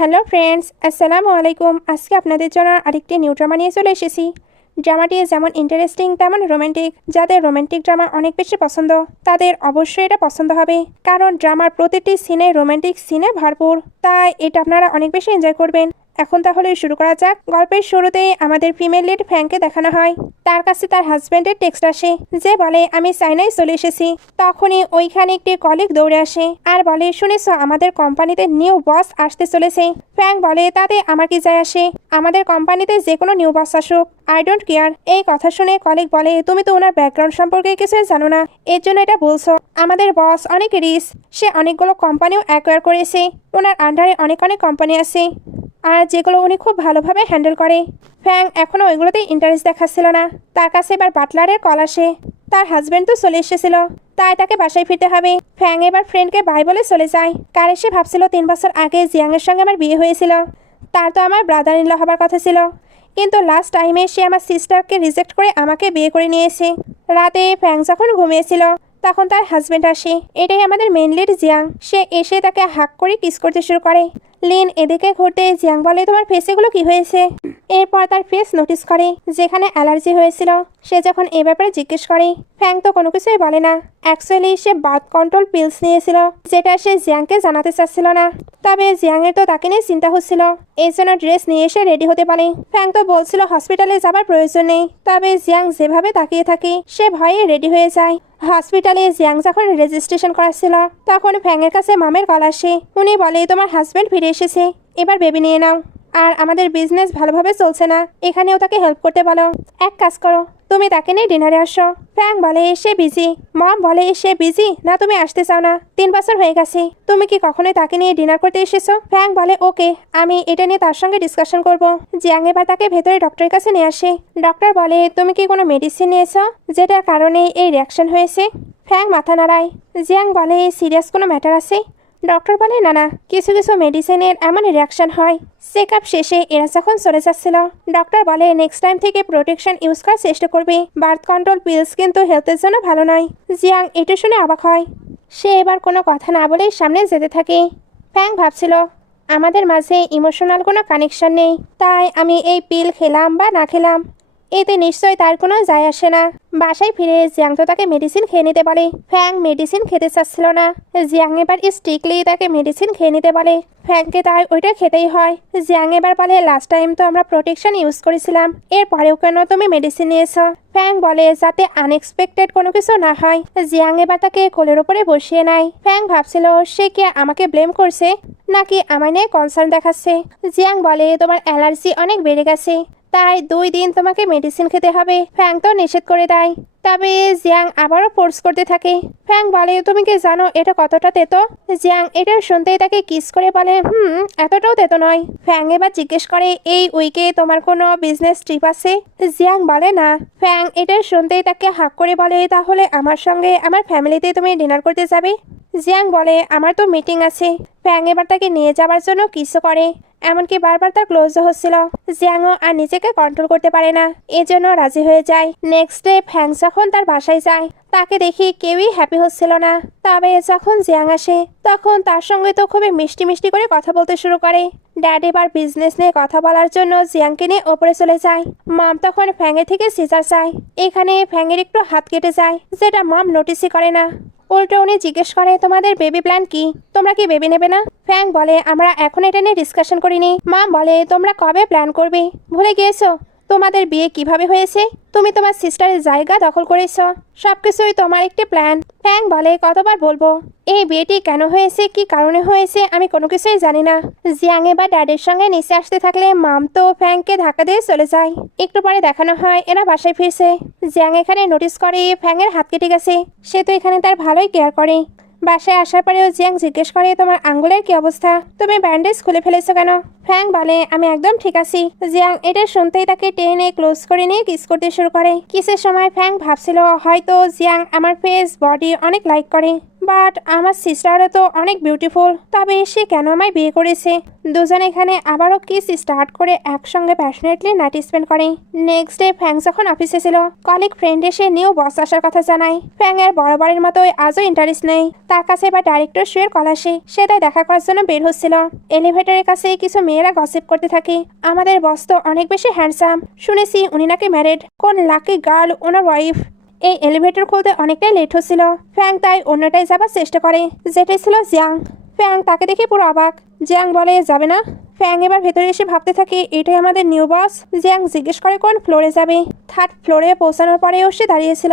Hello friends, আসসালামু আলাইকুম। আজকে আপনাদের জন্য আরেকটি নিউ ড্রামা নিয়ে চলে এসেছি। ড্রামাটি যেমন ইন্টারেস্টিং তেমন রোমান্টিক। যাদের রোমান্টিক ড্রামা অনেক বেশি পছন্দ তাদের অবশ্যই এটা পছন্দ হবে, কারণ ড্রামার প্রতিটি সিনে রোমান্টিক সিনে ভরপুর। তাই এটা আপনারা অনেক বেশি এনজয় করবেন। এখন তাহলে শুরু করা যাক। গল্পের শুরুতে আমাদের ফিমেল লিড ফ্র্যাঙ্ককে দেখানো হয়। তার কাছে তার হাজব্যান্ডের টেক্সট আসে, যে বলে আমি চাইনায় চলে এসেছি। তখনই ওইখানে একটি কলিগ দৌড়ে আসে আর বলে, শুনেছো আমাদের কোম্পানিতে নিউ বস আসতে চলেছে। ফ্র্যাঙ্ক বলে, তাতে আমার কি যায় আসে, আমাদের কোম্পানিতে যে কোনো নিউ বস আসুক, আই ডোন্ট কেয়ার। এই কথা শুনে কলিগ বলে, তুমি তো ওনার ব্যাকগ্রাউন্ড সম্পর্কে কিছুই জানো না, এর জন্য এটা বলছো। আমাদের বস অনেক রিচ, সে অনেকগুলো কোম্পানিও অ্যাকোয়ার করেছে। ওনার আন্ডারে অনেক অনেক কোম্পানি আছে, আর যেগুলো উনি খুব ভালোভাবে হ্যান্ডেল করে। ফ্র্যাঙ্ক এখনও ওইগুলোতেই ইন্টারেস্ট দেখাচ্ছিল না। তার কাছে এবার বাটলারের কল আসে। তার হাজব্যান্ড তো চলে এসেছিল, তাই তাকে বাসায় ফিরতে হবে। ফ্র্যাঙ্ক এবার ফ্রেন্ডকে বাই বলে চলে যায়। কারণ সে ভাবছিল 3 বছর আগে জিয়াংয়ের সঙ্গে আমার বিয়ে হয়েছিল, তার তো আমার ব্রাদার ইন ল হবার কথা ছিল, কিন্তু লাস্ট টাইমে সে আমার সিস্টারকে রিজেক্ট করে আমাকে বিয়ে করে নিয়েছে। রাতে ফ্র্যাঙ্ক যখন ঘুমিয়েছিল তখন তার হাজব্যান্ড আসে। এটাই আমাদের মেন লিড জিয়াং। সে এসে তাকে হাক করে কিস করতে শুরু করে। লিন এদিকে ঘুরতে জিয়াং বলে, তোমার ফেসে এগুলো কি হয়েছে? এরপর তার ফেস নোটিস করে যেখানে অ্যালার্জি হয়েছিল। সে যখন এ ব্যাপারে জিজ্ঞেস করে, ফ্র্যাঙ্ক তো কোনো কিছুই বলে না। অ্যাকচুয়ালি সে বার্থ কন্ট্রোল পিলস নিয়েছিল, যেটা সে জিয়াংকে জানাতে চাচ্ছিল না। তবে জিয়াংয়ের তো তাকে নিয়ে চিন্তা হচ্ছিল, এই জন্য ড্রেস নিয়ে এসে রেডি হতে পারে। ফ্র্যাঙ্ক তো বলছিল হসপিটালে যাবার প্রয়োজন নেই, তবে জিয়াং যেভাবে তাকিয়ে থাকে সে ভয়ে রেডি হয়ে যায়। হসপিটালে জিয়াং যখন রেজিস্ট্রেশন করাচ্ছিল তখন ফ্র্যাঙ্কের কাছে মামের কল আসে। উনি বলে, তোমার হাজব্যান্ড ফিরে এসেছে, এবার বেবি নিয়ে নাও। আর আমাদের বিজনেস ভালোভাবে চলছে না, এখানেও তাকে হেল্প করতে বলো। এক কাজ করো, তুমি তাকে নিয়ে ডিনারে আসো। ফ্র্যাঙ্ক বলে, সে বিজি। মম বলে, সে বিজি না, তুমি আসতে চাও না? 3 বছর হয়ে গেছে, তুমি কি কখনোই তাকে নিয়ে ডিনার করতে এসেছো? ফ্র্যাঙ্ক বলে, ওকে, আমি এটা নিয়ে তার সঙ্গে ডিসকাশন করব। জিয়াং এবার তাকে ভেতরে ডক্টরের কাছে নিয়ে আসে। ডক্টর বলে, তুমি কি কোনো মেডিসিন নিয়েছো যেটার কারণে এই রিয়াকশন হয়েছে? ফ্র্যাঙ্ক মাথা নাড়ায়। জিয়াং বলে, সিরিয়াস কোনো ম্যাটার আছে? ডক্টর বলে, না না, কিছু কিছু মেডিসিনের এমন রিয়াকশন হয়। চেক আপ শেষে এরা যখন চলে যাচ্ছিল ডক্টর বলে, নেক্সট টাইম থেকে প্রোটেকশন ইউজ করার চেষ্টা করবে। বার্থ কন্ট্রোল পিলস কিন্তু হেলথের জন্য ভালো নয়। জিয়াং এটা শুনে অবাক হয়। সে এবার কোনো কথা না বলেই সামনে যেতে থাকে। ফ্র্যাঙ্ক ভাবছিল, আমাদের মাঝে ইমোশনাল কোনো কানেকশন নেই, তাই আমি এই পিল খেলাম বা না খেলাম এতে নিশ্চয়ই তার কোনো যায় আসে না। বাসায় ফিরে জিয়াং তো তাকে মেডিসিন খেয়ে নিতে বলে। ফ্র্যাঙ্ক মেডিসিন খেতে চাচ্ছিল না। জিয়াং এবার স্ট্রিক্টলি তাকে মেডিসিন খেয়ে নিতে বলে। ফ্র্যাঙ্ককে তাই ওইটা খেতেই হয়। জিয়াং এবার বলে, লাস্ট টাইম তো আমরা প্রোটেকশন ইউজ করেছিলাম, এরপরেও কেন তুমি মেডিসিন নিয়েছো? ফ্র্যাঙ্ক বলে, যাতে আনএক্সপেক্টেড কোনো কিছু না হয়। জিয়াং এবার তাকে কোলের উপরে বসিয়ে নেয়। ফ্র্যাঙ্ক ভাবছিল সে কি আমাকে ব্লেম করছে নাকি আমায় নিয়ে কনসার্ন দেখাচ্ছে। জিয়াং বলে, তোমার অ্যালার্জি অনেক বেড়ে গেছে, তাই 2 দিন তোমাকে মেডিসিন খেতে হবে। ফ্র্যাঙ্ক তো নিষেধ করে দেয়, তবে জিয়াং আবারও ফোর্স করতে থাকে। ফ্র্যাঙ্ক বলে, তুমি কি জানো এটা কতটা তেতো? জিয়াং এটা শুনতেই তাকে কিস করে বলে, এতটাও তেতো নয়। ফ্র্যাঙ্ক এবার জিজ্ঞেস করে, এই উইকে তোমার কোনো বিজনেস ট্রিপ আছে? জিয়াং বলে, না। ফ্র্যাঙ্ক এটা শুনতেই তাকে হাক করে বলে, তাহলে আমার সঙ্গে আমার ফ্যামিলিতে তুমি ডিনার করতে যাবে? জিয়াং বলে, আমার তো মিটিং আছে। ফ্র্যাঙ্ক এবার তাকে নিয়ে যাবার জন্য কিসও করে, এমনকি বারবার তার ক্লোজও হচ্ছিল। জিয়াংও আর নিজেকে কন্ট্রোল করতে পারে না, এজন্য রাজি হয়ে যায়। নেক্সট ডে ফ্র্যাঙ্ক যখন তার বাসায় যায় তাকে দেখি কেউই হ্যাপি হচ্ছিল না। তবে যখন জিয়াং আসে তখন তার সঙ্গে তো খুবই মিষ্টি মিষ্টি করে কথা বলতে শুরু করে। ড্যাড এবার বিজনেস নিয়ে কথা বলার জন্য জিয়াংকে নিয়ে ওপরে চলে যায়। মম তখন ফ্র্যাঙ্কের থেকে সিজার চায়। এখানে ফ্র্যাঙ্কের একটু হাত কেটে যায়, যেটা মম নোটিসই করে না। উল্টো উনি জিজ্ঞেস করে, তোমাদের বেবি প্ল্যান কি? তোমরা কি বেবি নেবে না? ফ্র্যাঙ্ক বলে, আমরা এখন এটা নিয়ে ডিসকাশন করিনি। মা বলে, তোমরা কবে প্ল্যান করবে? ভুলে গিয়েছো তোমাদের বিয়ে কিভাবে হয়েছে? তুমি তোমার সিস্টারের জায়গা দখল করেছো, সবকিছুই তোমার একটি প্ল্যান। ফ্র্যাঙ্ক বলে, কতবার বলবো এই বিয়েটি কেন হয়েছে, কি কারণে হয়েছে আমি কোনো কিছুই জানি না। জিয়াং এবার ড্যাডের সঙ্গে নিচে আসতে থাকলে মাম তো ফ্র্যাঙ্ককে ধাক্কা দিয়ে চলে যায়। একটু পরে দেখানো হয় এরা বাসায় ফিরছে। জিয়াং এখানে নোটিস করে ফ্র্যাঙ্কের হাত কেটে গেছে। সে তো এখানে তার ভালোই কেয়ার করে। বাসায় আসার পরেও জিয়াং জিজ্ঞেস করে, তোমার আঙ্গুলের কি অবস্থা? তুমি ব্যান্ডেজ খুলে ফেলেছো কেন? ফ্যাং বলে আমি একদম ঠিক আছি। জিয়াং এটা শুনতেই তাকে টেনে ক্লোজ করে নিয়ে কিস করতে শুরু করে। কিসের সময় ফ্যাং ভাবছিল হয়তো জিয়াং আমার ফেস বডি অনেক লাইক করে, বাট আমার সিস্টারও তো অনেক বিউটিফুল, তবে সে কেন আমায় বিয়ে করেছে। দুজন এখানে আবারও কিস স্টার্ট করে একসঙ্গে প্যাশনেটলি নাইট স্পেন্ড করে। নেক্সট ডে ফ্যাং যখন অফিসে ছিল, কলিগ ফ্রেন্ড এসে নিউ বস আসার কথা জানায়। ফ্যাং এর বরাবরের মতোই আজও ইন্টারেস্ট নেই। তার কাছে এবার ডাইরেক্টর শুয়ের কল আসে। সে তাই দেখা করার জন্য বের হচ্ছিল। এলিভেটরের কাছে কিছু মেয়েরা গসিপ করতে থাকে। আমাদের বস তো অনেক বেশি হ্যান্ডসাম, শুনেছি উনি নাকি ম্যারিড, কোন লাকি গার্ল ওনার ওয়াইফ। এই এলিভেটর খুলতে অনেকটাই লেট হচ্ছিল। ফ্যাং তাই অন্যটাই যাবার চেষ্টা করে, যেটাই ছিল জিয়াং। ফ্যাং তাকে দেখে পুরো অবাক। জিয়াং বলে যাবে না। ফ্যাং এবার ভেতরে এসে ভাবতে থাকে এটাই আমাদের নিউ বস। জিয়াং জিজ্ঞেস করে কোন ফ্লোরে যাবে। থার্ড ফ্লোরে পৌঁছানোর পরেও সে দাঁড়িয়েছিল।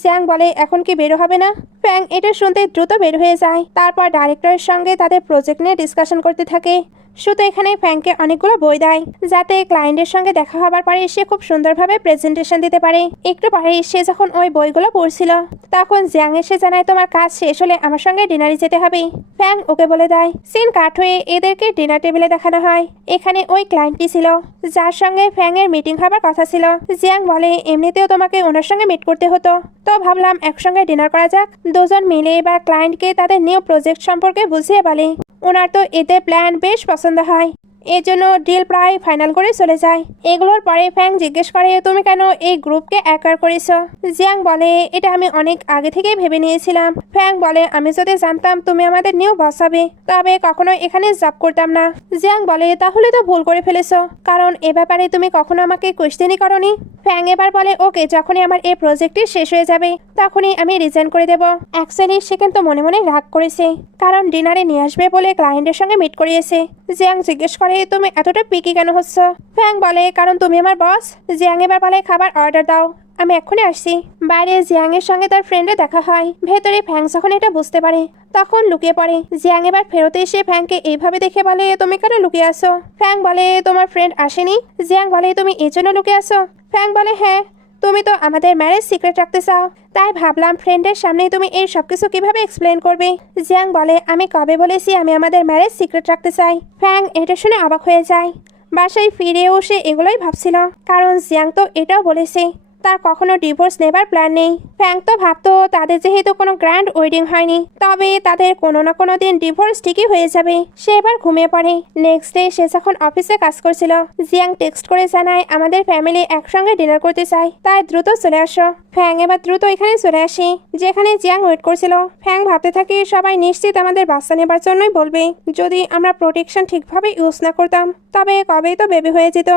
জিয়াং বলে এখন কি বেরো হবে না। ফ্যাং এটা শুনতে দ্রুত বের হয়ে যায়। তারপর ডাইরেক্টরের সঙ্গে তাদের প্রজেক্ট নিয়ে ডিসকাশন করতে থাকে। শুধু এখানে ফ্যাংকে অনেকগুলো বই দেয়, যাতে ক্লায়েন্টের সঙ্গে দেখা হবার পরে সে খুব সুন্দরভাবে প্রেজেন্টেশন দিতে পারে। একটু পরে সে যখন ওই বইগুলো পড়ছিল, তখন জিয়াং এসে জানায় তোমার কাজ শেষ হলে আমার সঙ্গে ডিনারে যেতে হবে। ফ্যাং ওকে বলে দেয়। সিন কাট হয়ে এদেরকে ডিনার টেবিলে দেখানো হয়। এখানে ওই ক্লায়েন্টটি ছিল যার সঙ্গে ফ্যাং এর মিটিং হবার কথা ছিল। জিয়াং বলে এমনিতেও তোমাকে ওনার সঙ্গে মিট করতে হতো, তো ভাবলাম একসঙ্গে ডিনার করা যাক। দুজন মিলে এবার ক্লায়েন্টকে তাদের নিউ প্রজেক্ট সম্পর্কে বুঝিয়ে বলে। ওনার তো এতে প্ল্যান বেশ পছন্দ হয়, এর জন্য ডিল প্রায় ফাইনাল করে চলে যায়। এগুলোর পরে ফ্যাং জিজ্ঞেস করে তুমি কেন এই গ্রুপকে অ্যাকোয়ার করেছো। জিয়াং বলে এটা আমি অনেক আগে থেকেই ভেবে নিয়েছিলাম। ফ্যাং বলে আমি যদি জানতাম তুমি আমাদের নিউ বস হবে, তবে কখনো এখানে জব করতাম না। জিয়াং বলে তাহলে তো ভুল করে ফেলেছো, কারণ এ ব্যাপারে তুমি কখনো আমাকে কোয়েশ্চেনই করনি। ফ্যাং এবার বলে ওকে, যখনই আমার এই প্রজেক্টটি শেষ হয়ে যাবে তখনই আমি রিজাইন করে দেব। অ্যাকচুয়ালি সে কিন্তু মনে মনে রাগ করেছে, কারণ ডিনারে নিয়ে আসবে বলে ক্লায়েন্টের সঙ্গে মিট করিয়েছে। জিয়াং জিজ্ঞেস করে তুমি এতটা পিকি কেন হচ্ছ। ফ্যাং বলে কারণ তুমি আমার বস। জিয়াং এবার বলে খাবার অর্ডার দাও, আমি এক্ষুনি আসছি। বাইরে জিয়াং এর সঙ্গে তার ফ্রেন্ডে দেখা হয়। ভেতরে ফ্যাং যখন এটা বুঝতে পারে তখন লুকিয়ে পড়ে। জিয়াং এবার ফেরতে এসে ফ্যাংকে এইভাবে দেখে বলে তুমি কেন লুকিয়ে আসো। ফ্যাং বলে তোমার ফ্রেন্ড আসেনি। জিয়াং বলে তুমি এই জন্য লুকিয়ে আসো। ফ্যাং বলে হ্যাঁ, তুমি তো আমাদের ম্যারেজ সিক্রেট রাখতে চাও, তাই ভাবলাম ফ্রেন্ডের সামনেই তুমি এই সবকিছু কিভাবে এক্সপ্লেন করবে। জিয়াং বলে আমি কবে বলেছি আমি আমাদের ম্যারেজ সিক্রেট রাখতে চাই। ফ্যাং এটা শুনে অবাক হয়ে যায়। বাসায় ফিরেও সে এগুলোই ভাবছিল, কারণ জিয়াং তো এটাও বলেছে তার কখনো ডিভোর্স নেবার প্ল্যান নেই। ফ্যাং তো ভাবতো তাদের যেহেতু কোনো গ্র্যান্ড ওয়েডিং হয়নি, তবে তাদের কোনো না কোনো দিন ডিভোর্স ঠিকই হয়ে যাবে। সে এবার ঘুমিয়ে পড়ে। নেক্সট ডে সে যখন অফিসে কাজ করছিল, জিয়াং টেক্সট করে জানায় আমাদের ফ্যামিলি একসঙ্গে ডিনার করতে চায়, তাই দ্রুত চলে আসো। ফ্যাং এবার দ্রুত এখানে চলে আসে, যেখানে জিয়াং ওয়েট করছিল। ফ্যাং ভাবতে থাকে সবাই নিশ্চিত আমাদের বাচ্চা নেবার জন্যই বলবে, যদি আমরা প্রোটেকশন ঠিকভাবে ইউজ না করতাম তবে কবেই তো বেবি হয়ে যেত।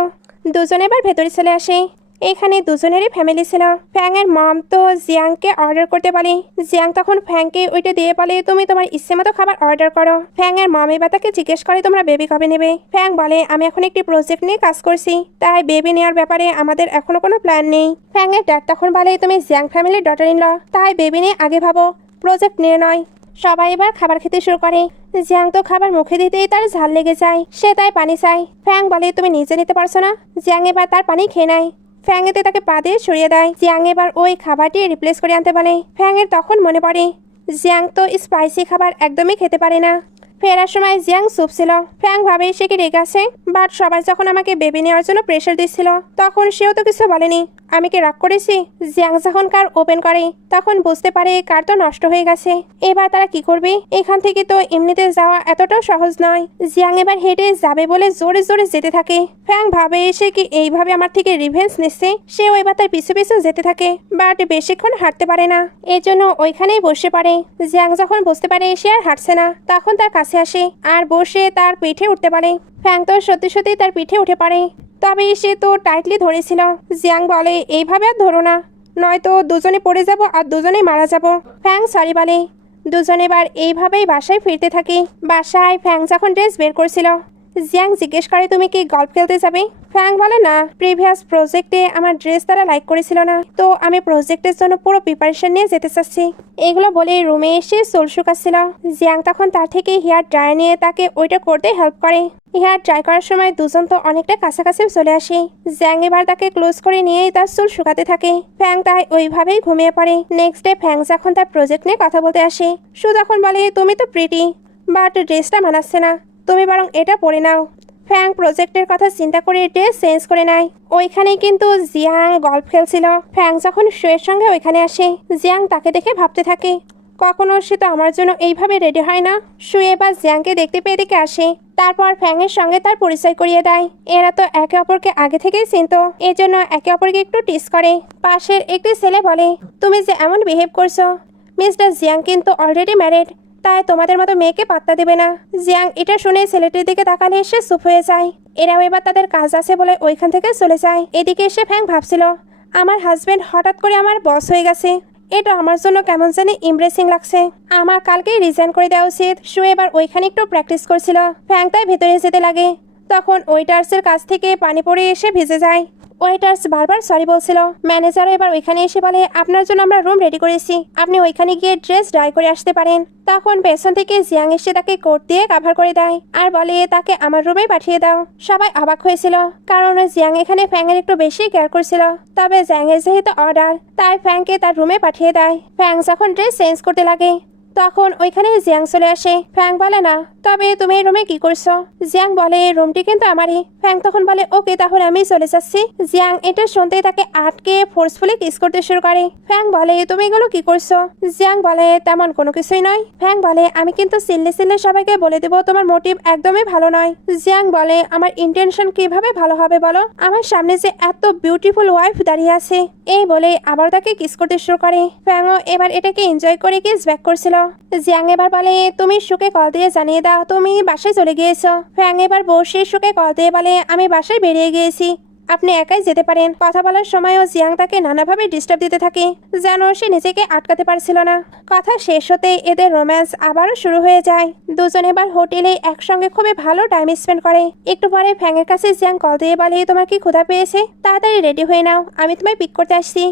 দুজন এবার ভেতরে চলে আসে। এখানে দুজনেরই ফ্যামিলি ছিল। ফ্যাং এর মম তো জিয়াংকে অর্ডার করতে বলে। জিয়াং তখন ফ্যাংকে ওইটা দিয়ে বলে তুমি তোমার ইচ্ছে মতো খাবার অর্ডার করো। ফ্যাং এর মম এবার তাকে জিজ্ঞেস করে তোমরা বেবি কবে নেবে। ফ্যাং বলে আমি এখন একটি প্রজেক্ট নিয়ে কাজ করছি, তাই বেবি নেওয়ার ব্যাপারে আমাদের এখনো কোনো প্ল্যান নেই। ফ্যাং এর ড্যাড তখন বলে তুমি জিয়াং ফ্যামিলির ডটার ইন ল, তাই বেবি নিয়ে আগে ভাবো, প্রজেক্ট নিয়ে নয়। সবাই এবার খাবার খেতে শুরু করে। জিয়াং তো খাবার মুখে দিতেই তার ঝাল লেগে যায়, সে তাই পানি চায়। ফ্যাং বলে তুমি নিজে নিতে পারছো না। জিয়াং এবার তার পানি খেয়ে নেয়। ফ্যাং এতে তাকে পা দিয়ে সরিয়ে দেয়। জিয়াং এবার ওই খাবারটি রিপ্লেস করে আনতে বলে। ফ্যাং এর তখন মনে পড়ে জিয়াং তো স্পাইসি খাবার একদমই খেতে পারে না। ফেরার সময় জিয়াং স্যুপ ছিল। ফ্যাং ভাবে সে কি রেগে আছে, বাট সবাই যখন আমাকে বেবি নেওয়ার জন্য প্রেশার দিচ্ছিল তখন সেও তো কিছু বলেনি, আমি কি রাগ করেছি। জিয়াং যখন কার ওপেন করে তখন বুঝতে পারে কার তো নষ্ট হয়ে গেছে। এবার তারা কি করবে, এখান থেকে তো এমনিতে যাওয়া এতটাও সহজ নয়। জিয়াং এবার হেঁটে যাবে বলে জোরে জোরে যেতে থাকে। ফ্যাং ভাবে সে কি এইভাবে আমার থেকে রিভেঞ্জ নিচ্ছে, সেও এবার তার পিছু পিছু যেতে থাকে, বাট বেশিক্ষণ হাঁটতে পারে না, এর জন্য ওইখানেই বসে পড়ে। জিয়াং যখন বুঝতে পারে সে আর হাঁটছে না, তখন তার কাছে আসে আর বসে তার পিঠে উঠতে পারে। ফ্যাং তো সত্যি সত্যি তার পিঠে উঠে পড়ে, তবে সে তো টাইটলি ধরেছিল। জিয়াং বলে এইভাবে আর ধরো না, নয়তো দুজনে পড়ে যাব আর দুজনেই মারা যাব। ফ্যাং সরি বলে। দুজন এবার এইভাবেই বাসায় ফিরতে থাকে। বাসায় ফ্যাং যখন ড্রেস বের করছিল, জিয়াং জিজ্ঞেস করে তুমি কি গল্ফ খেলতে যাবে। ফ্যাং বলে না, প্রিভিয়াস প্রজেক্টে আমার ড্রেস তারা লাইক করেছিল না, তো আমি প্রজেক্টের জন্য পুরো প্রিপারেশন নিয়ে যেতে চাচ্ছি। এগুলো বলে রুমে এসে চুল শুকাচ্ছিল। জিয়াং তখন তার থেকে হেয়ার ড্রায়ার নিয়ে তাকে ওইটা করতে হেল্প করে। হেয়ার ড্রাই করার সময় দুজন তো অনেকটা কাছাকাছি চলে আসে। জিয়াং এবার তাকে ক্লোজ করে নিয়েই তার চুল শুকাতে থাকে। ফ্যাং তাই ওইভাবেই ঘুমিয়ে পড়ে। নেক্সট ডে ফ্যাং যখন তার প্রজেক্ট নিয়ে কথা বলতে আসে, সু তখন বলে তুমি তো প্রিটি, বাট ড্রেসটা মানাচ্ছে না, তুমি বরং এটা পরে নাও। ফ্যাং প্রজেক্টের কথা চিন্তা করে ড্রেস চেঞ্জ করে নেয়। ওইখানেই কিন্তু জিয়াং গল্ফ খেলছিল। ফ্যাং যখন শুয়ের সঙ্গে ওইখানে আসে, জিয়াং তাকে দেখে ভাবতে থাকে, কখনো সে তো আমার জন্য এইভাবে রেডি হয় না। শুয়ে বা জিয়াংকে দেখতে পেয়ে দিকে আসে, তারপর ফ্যাংয়ের সঙ্গে তার পরিচয় করিয়ে দেয়। এরা তো একে অপরকে আগে থেকেই চিনত, এজন্য একে অপরকে একটু টিস করে। পাশের একটি ছেলে বলে, তুমি যে এমন বিহেভ করছো, মিস্টার জিয়াং কিন্তু অলরেডি ম্যারিড, তাই তোমাদের মতো মেয়েকে পাত্তা দেবে না। জিয়াং এটা শুনে ছেলেটির দিকে তাকালে এসে চুপ হয়ে যায়। এরাও এবার তাদের কাজ আছে বলে ওইখান থেকে চলে যায়। এদিকে এসে ফ্যাং ভাবছিল, আমার হাজবেন্ড হঠাৎ করে আমার বস হয়ে গেছে, এটা আমার জন্য কেমন জানি ইমপ্রেসিং লাগছে। আমার কালকেই রিজাইন করে দেওয়া উচিত। শুয়ে এবার ওইখানে একটু প্র্যাকটিস করছিল। ফ্যাং তাই ভেতরে যেতে লাগে, তখন ওয়েটার্সের কাছ থেকে পানি পড়ে এসে ভিজে যায়। ওয়েটার্স বারবার সরি বলছিল। ম্যানেজারও এবার ওইখানে এসে বলে, আপনার জন্য আমরা রুম রেডি করেছি, আপনি ওইখানে গিয়ে ড্রেস ড্রাই করে আসতে পারেন। তখন পেছন থেকে জিয়াং এসে তাকে কোট দিয়ে কাভার করে দেয় আর বলে, তাকে আমার রুমে পাঠিয়ে দাও। সবাই অবাক হয়েছিল, কারণ জিয়াং এখানে ফ্যাংয়ের একটু বেশি কেয়ার করছিল। তবে জিয়াংয়ের যেহেতু অর্ডার, তাই ফ্যাংকে তার রুমে পাঠিয়ে দেয়। ফ্যাং যখন ড্রেস চেঞ্জ করতে লাগে, তখন ওইখানে জিয়াং চলে আসে। ফ্যাং বলে, না, তবে তুমি এই রুমে কি করছো? জিয়াং বলে, রুমটি কিন্তু আমারই। ফ্যাং তখন বলে, ওকে, তাহলে আমি চলে যাচ্ছি। জিয়াং এটা শুনতে তাকে আটকে ফোর্সফুলি কিস করতে শুরু করে। ফ্যাং বলে, তুমি এগুলো কি করছো? জিয়াং বলে, তেমন কোনো কিছুই নয়। ফ্যাং বলে, আমি কিন্তু সিল্লে সিল্লে সবাইকে বলে দেবো তোমার মোটিভ একদমই ভালো নয়। জিয়াং বলে, আমার ইন্টেনশন কিভাবে ভালো হবে বলো? আমার সামনে যে এত বিউটিফুল ওয়াইফ দাঁড়িয়ে আছে। এই বলে আবার তাকে কিস করতে শুরু করে। ফ্যাংও এবার এটাকে এনজয় করে কিস ব্যাক করছিল। জিয়াং এবার বলে, তুমি সুকে কল দিয়ে জানিয়ে দাও তুমি বাসায় চলে গিয়েছো। ফ্যাং এবার বসে সুকে কল দিয়ে বলে, আমি বাসায় বেরিয়ে গিয়েছি, আপনি একাই যেতে পারেন। কথা বলার সময়ও জিয়াং তাকে নানাভাবে ডিস্টার্ব দিতে থাকে, যেন সে নিজেকে আটকাতে পারছিল না। কথা শেষ হতেই এদের রোম্যান্স আবারও শুরু হয়ে যায়। দুজন এবার হোটেলে একসঙ্গে খুবই ভালো টাইম স্পেন্ড করে। একটু পরে ফ্যাংয়ের কাছে জিয়াং কল দিয়ে বলে, তোমার কি ক্ষুধা পেয়েছে? তাড়াতাড়ি রেডি হয়ে নাও, আমি তোমায় পিক করতে আসছি।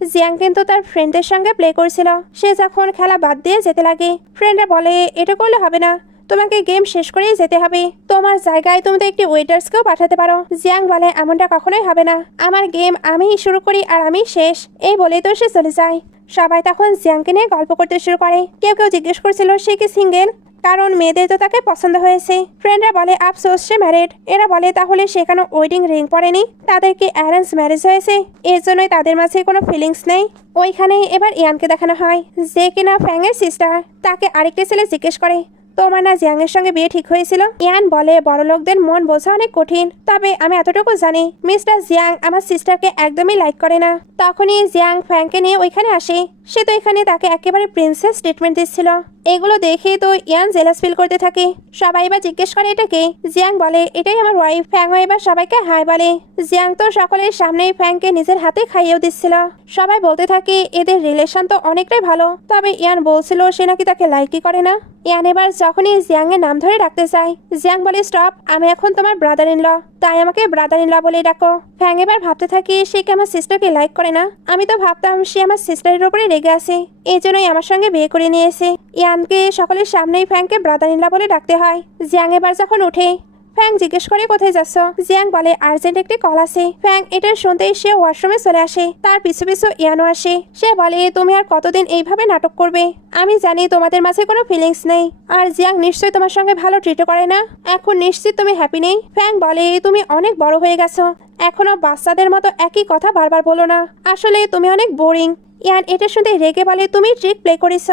জিয়াং কিন্তু তার ফ্রেন্ডদের সঙ্গে প্লে করছিল। সে যখন খেলা বাদ দিয়ে যেতে লাগে, ফ্রেন্ডরা বলে, এটা করলে হবে না, তোমাকে গেম শেষ করেই যেতে হবে। তোমার জায়গায় তুমি তো একটি ওয়েটার্সকেও পাঠাতে পারো। জিয়াং বলে, এমনটা কখনোই হবে না, আমার গেম আমিই শুরু করি আর আমি শেষ। এই বলেই তো সে চলে যায়। সবাই তখন জিয়াংকে নিয়ে গল্প করতে শুরু করে। কেউ কেউ জিজ্ঞেস করছিল সে কি সিঙ্গেল, কারণ মেয়েদের তো তাকে পছন্দ হয়েছে। ফ্রেন্ডরা বলে, আফসোস সে ম্যারিড। এরা বলে, তাহলে সেখানে ওয়েডিং রিং পড়েনি, তাদেরকে অ্যারেঞ্জ ম্যারেজ হয়েছে, এর জন্যই তাদের মাঝে কোনো ফিলিংস নেই। ওইখানেই এবার ইয়ানকে দেখানো হয়, যে কিনা ফ্যাংয়ের সিস্টার। তাকে আরেকটি ছেলে জিজ্ঞেস করে, তোমার না জিয়াং এর সঙ্গে বিয়ে ঠিক হয়েছিল? ইয়ান বলে, বড় লোকদের মন বোঝা অনেক কঠিন, তবে আমি এতটুকু জানি মিস্টার জিয়াং আমার সিস্টারকে একদমই লাইক করে না। তখনই জিয়াং ফ্যাংকে নিয়ে ওইখানে আসে। সে তো এখানে তাকে একেবারে প্রিন্সেস ট্রিটমেন্ট দিচ্ছিল। এগুলো দেখে তো ইয়ান জেলাস ফিল করতে থাকে। সবাই এবার জিজ্ঞেস করে, এটা কে? জিয়াং বলে, এটাই আমার ওয়াইফ। ফ্যাংও এবার সবাইকে হাই বলে। জিয়াং তো সকলের সামনেই ফ্যাংকে নিজের হাতে খাইয়েও দিচ্ছিল। সবাই বলতে থাকে এদের রিলেশন তো অনেকটাই ভালো, তবে ইয়ান বলছিল সে নাকি তাকে লাইকই করে না। ইয়ান এবার যখনই জিয়াং এর নাম ধরে ডাকতে চায়, জিয়াং বলে, স্টপ, আমি এখন তোমার ব্রাদার ইন ল, তাই আমাকে ব্রাদার ইন ল বলেই ডাকো। ফ্যাং এবার ভাবতে থাকে, সে কি আমার সিস্টারকে লাইক করে না? আমি তো ভাবতাম সে আমার সিস্টারের উপরে রেগে আছে, এই জন্যই আমার সঙ্গে বিয়ে করে নিয়েছে। ইয়ানকে সকলের সামনেই ফ্যাংকে ব্রাদার ইন ল বলে ডাকতে হয়। জিয়াং এবার যখন ওঠে, ফ্যাং জিজ্ঞেস করে, কোথায় যাচ্ছ? জিয়াং বলে, আর্জেন্ট একটি কল আছে। ফ্যাং এটা শুনতেই সে ওয়াশরুমে চলে আসে। তার পিছু পিছু ইয়ানও আসে। সে বলে, তুমি আর কতদিন এইভাবে নাটক করবে? আমি জানি তোমাদের মাঝে কোনো ফিলিংস নেই, আর জিয়াং নিশ্চয়ই তোমার সঙ্গে ভালো ট্রিটও করে না। এখন নিশ্চিত তুমি হ্যাপি নেই। ফ্যাং বলে, তুমি অনেক বড় হয়ে গেছো, এখনো বাচ্চাদের মতো একই কথা বারবার বলো না, আসলে তুমি অনেক বোরিং। ইয়ান এটা শুনতে রেগে বলে, তুমি ট্রিক প্লে করেছ,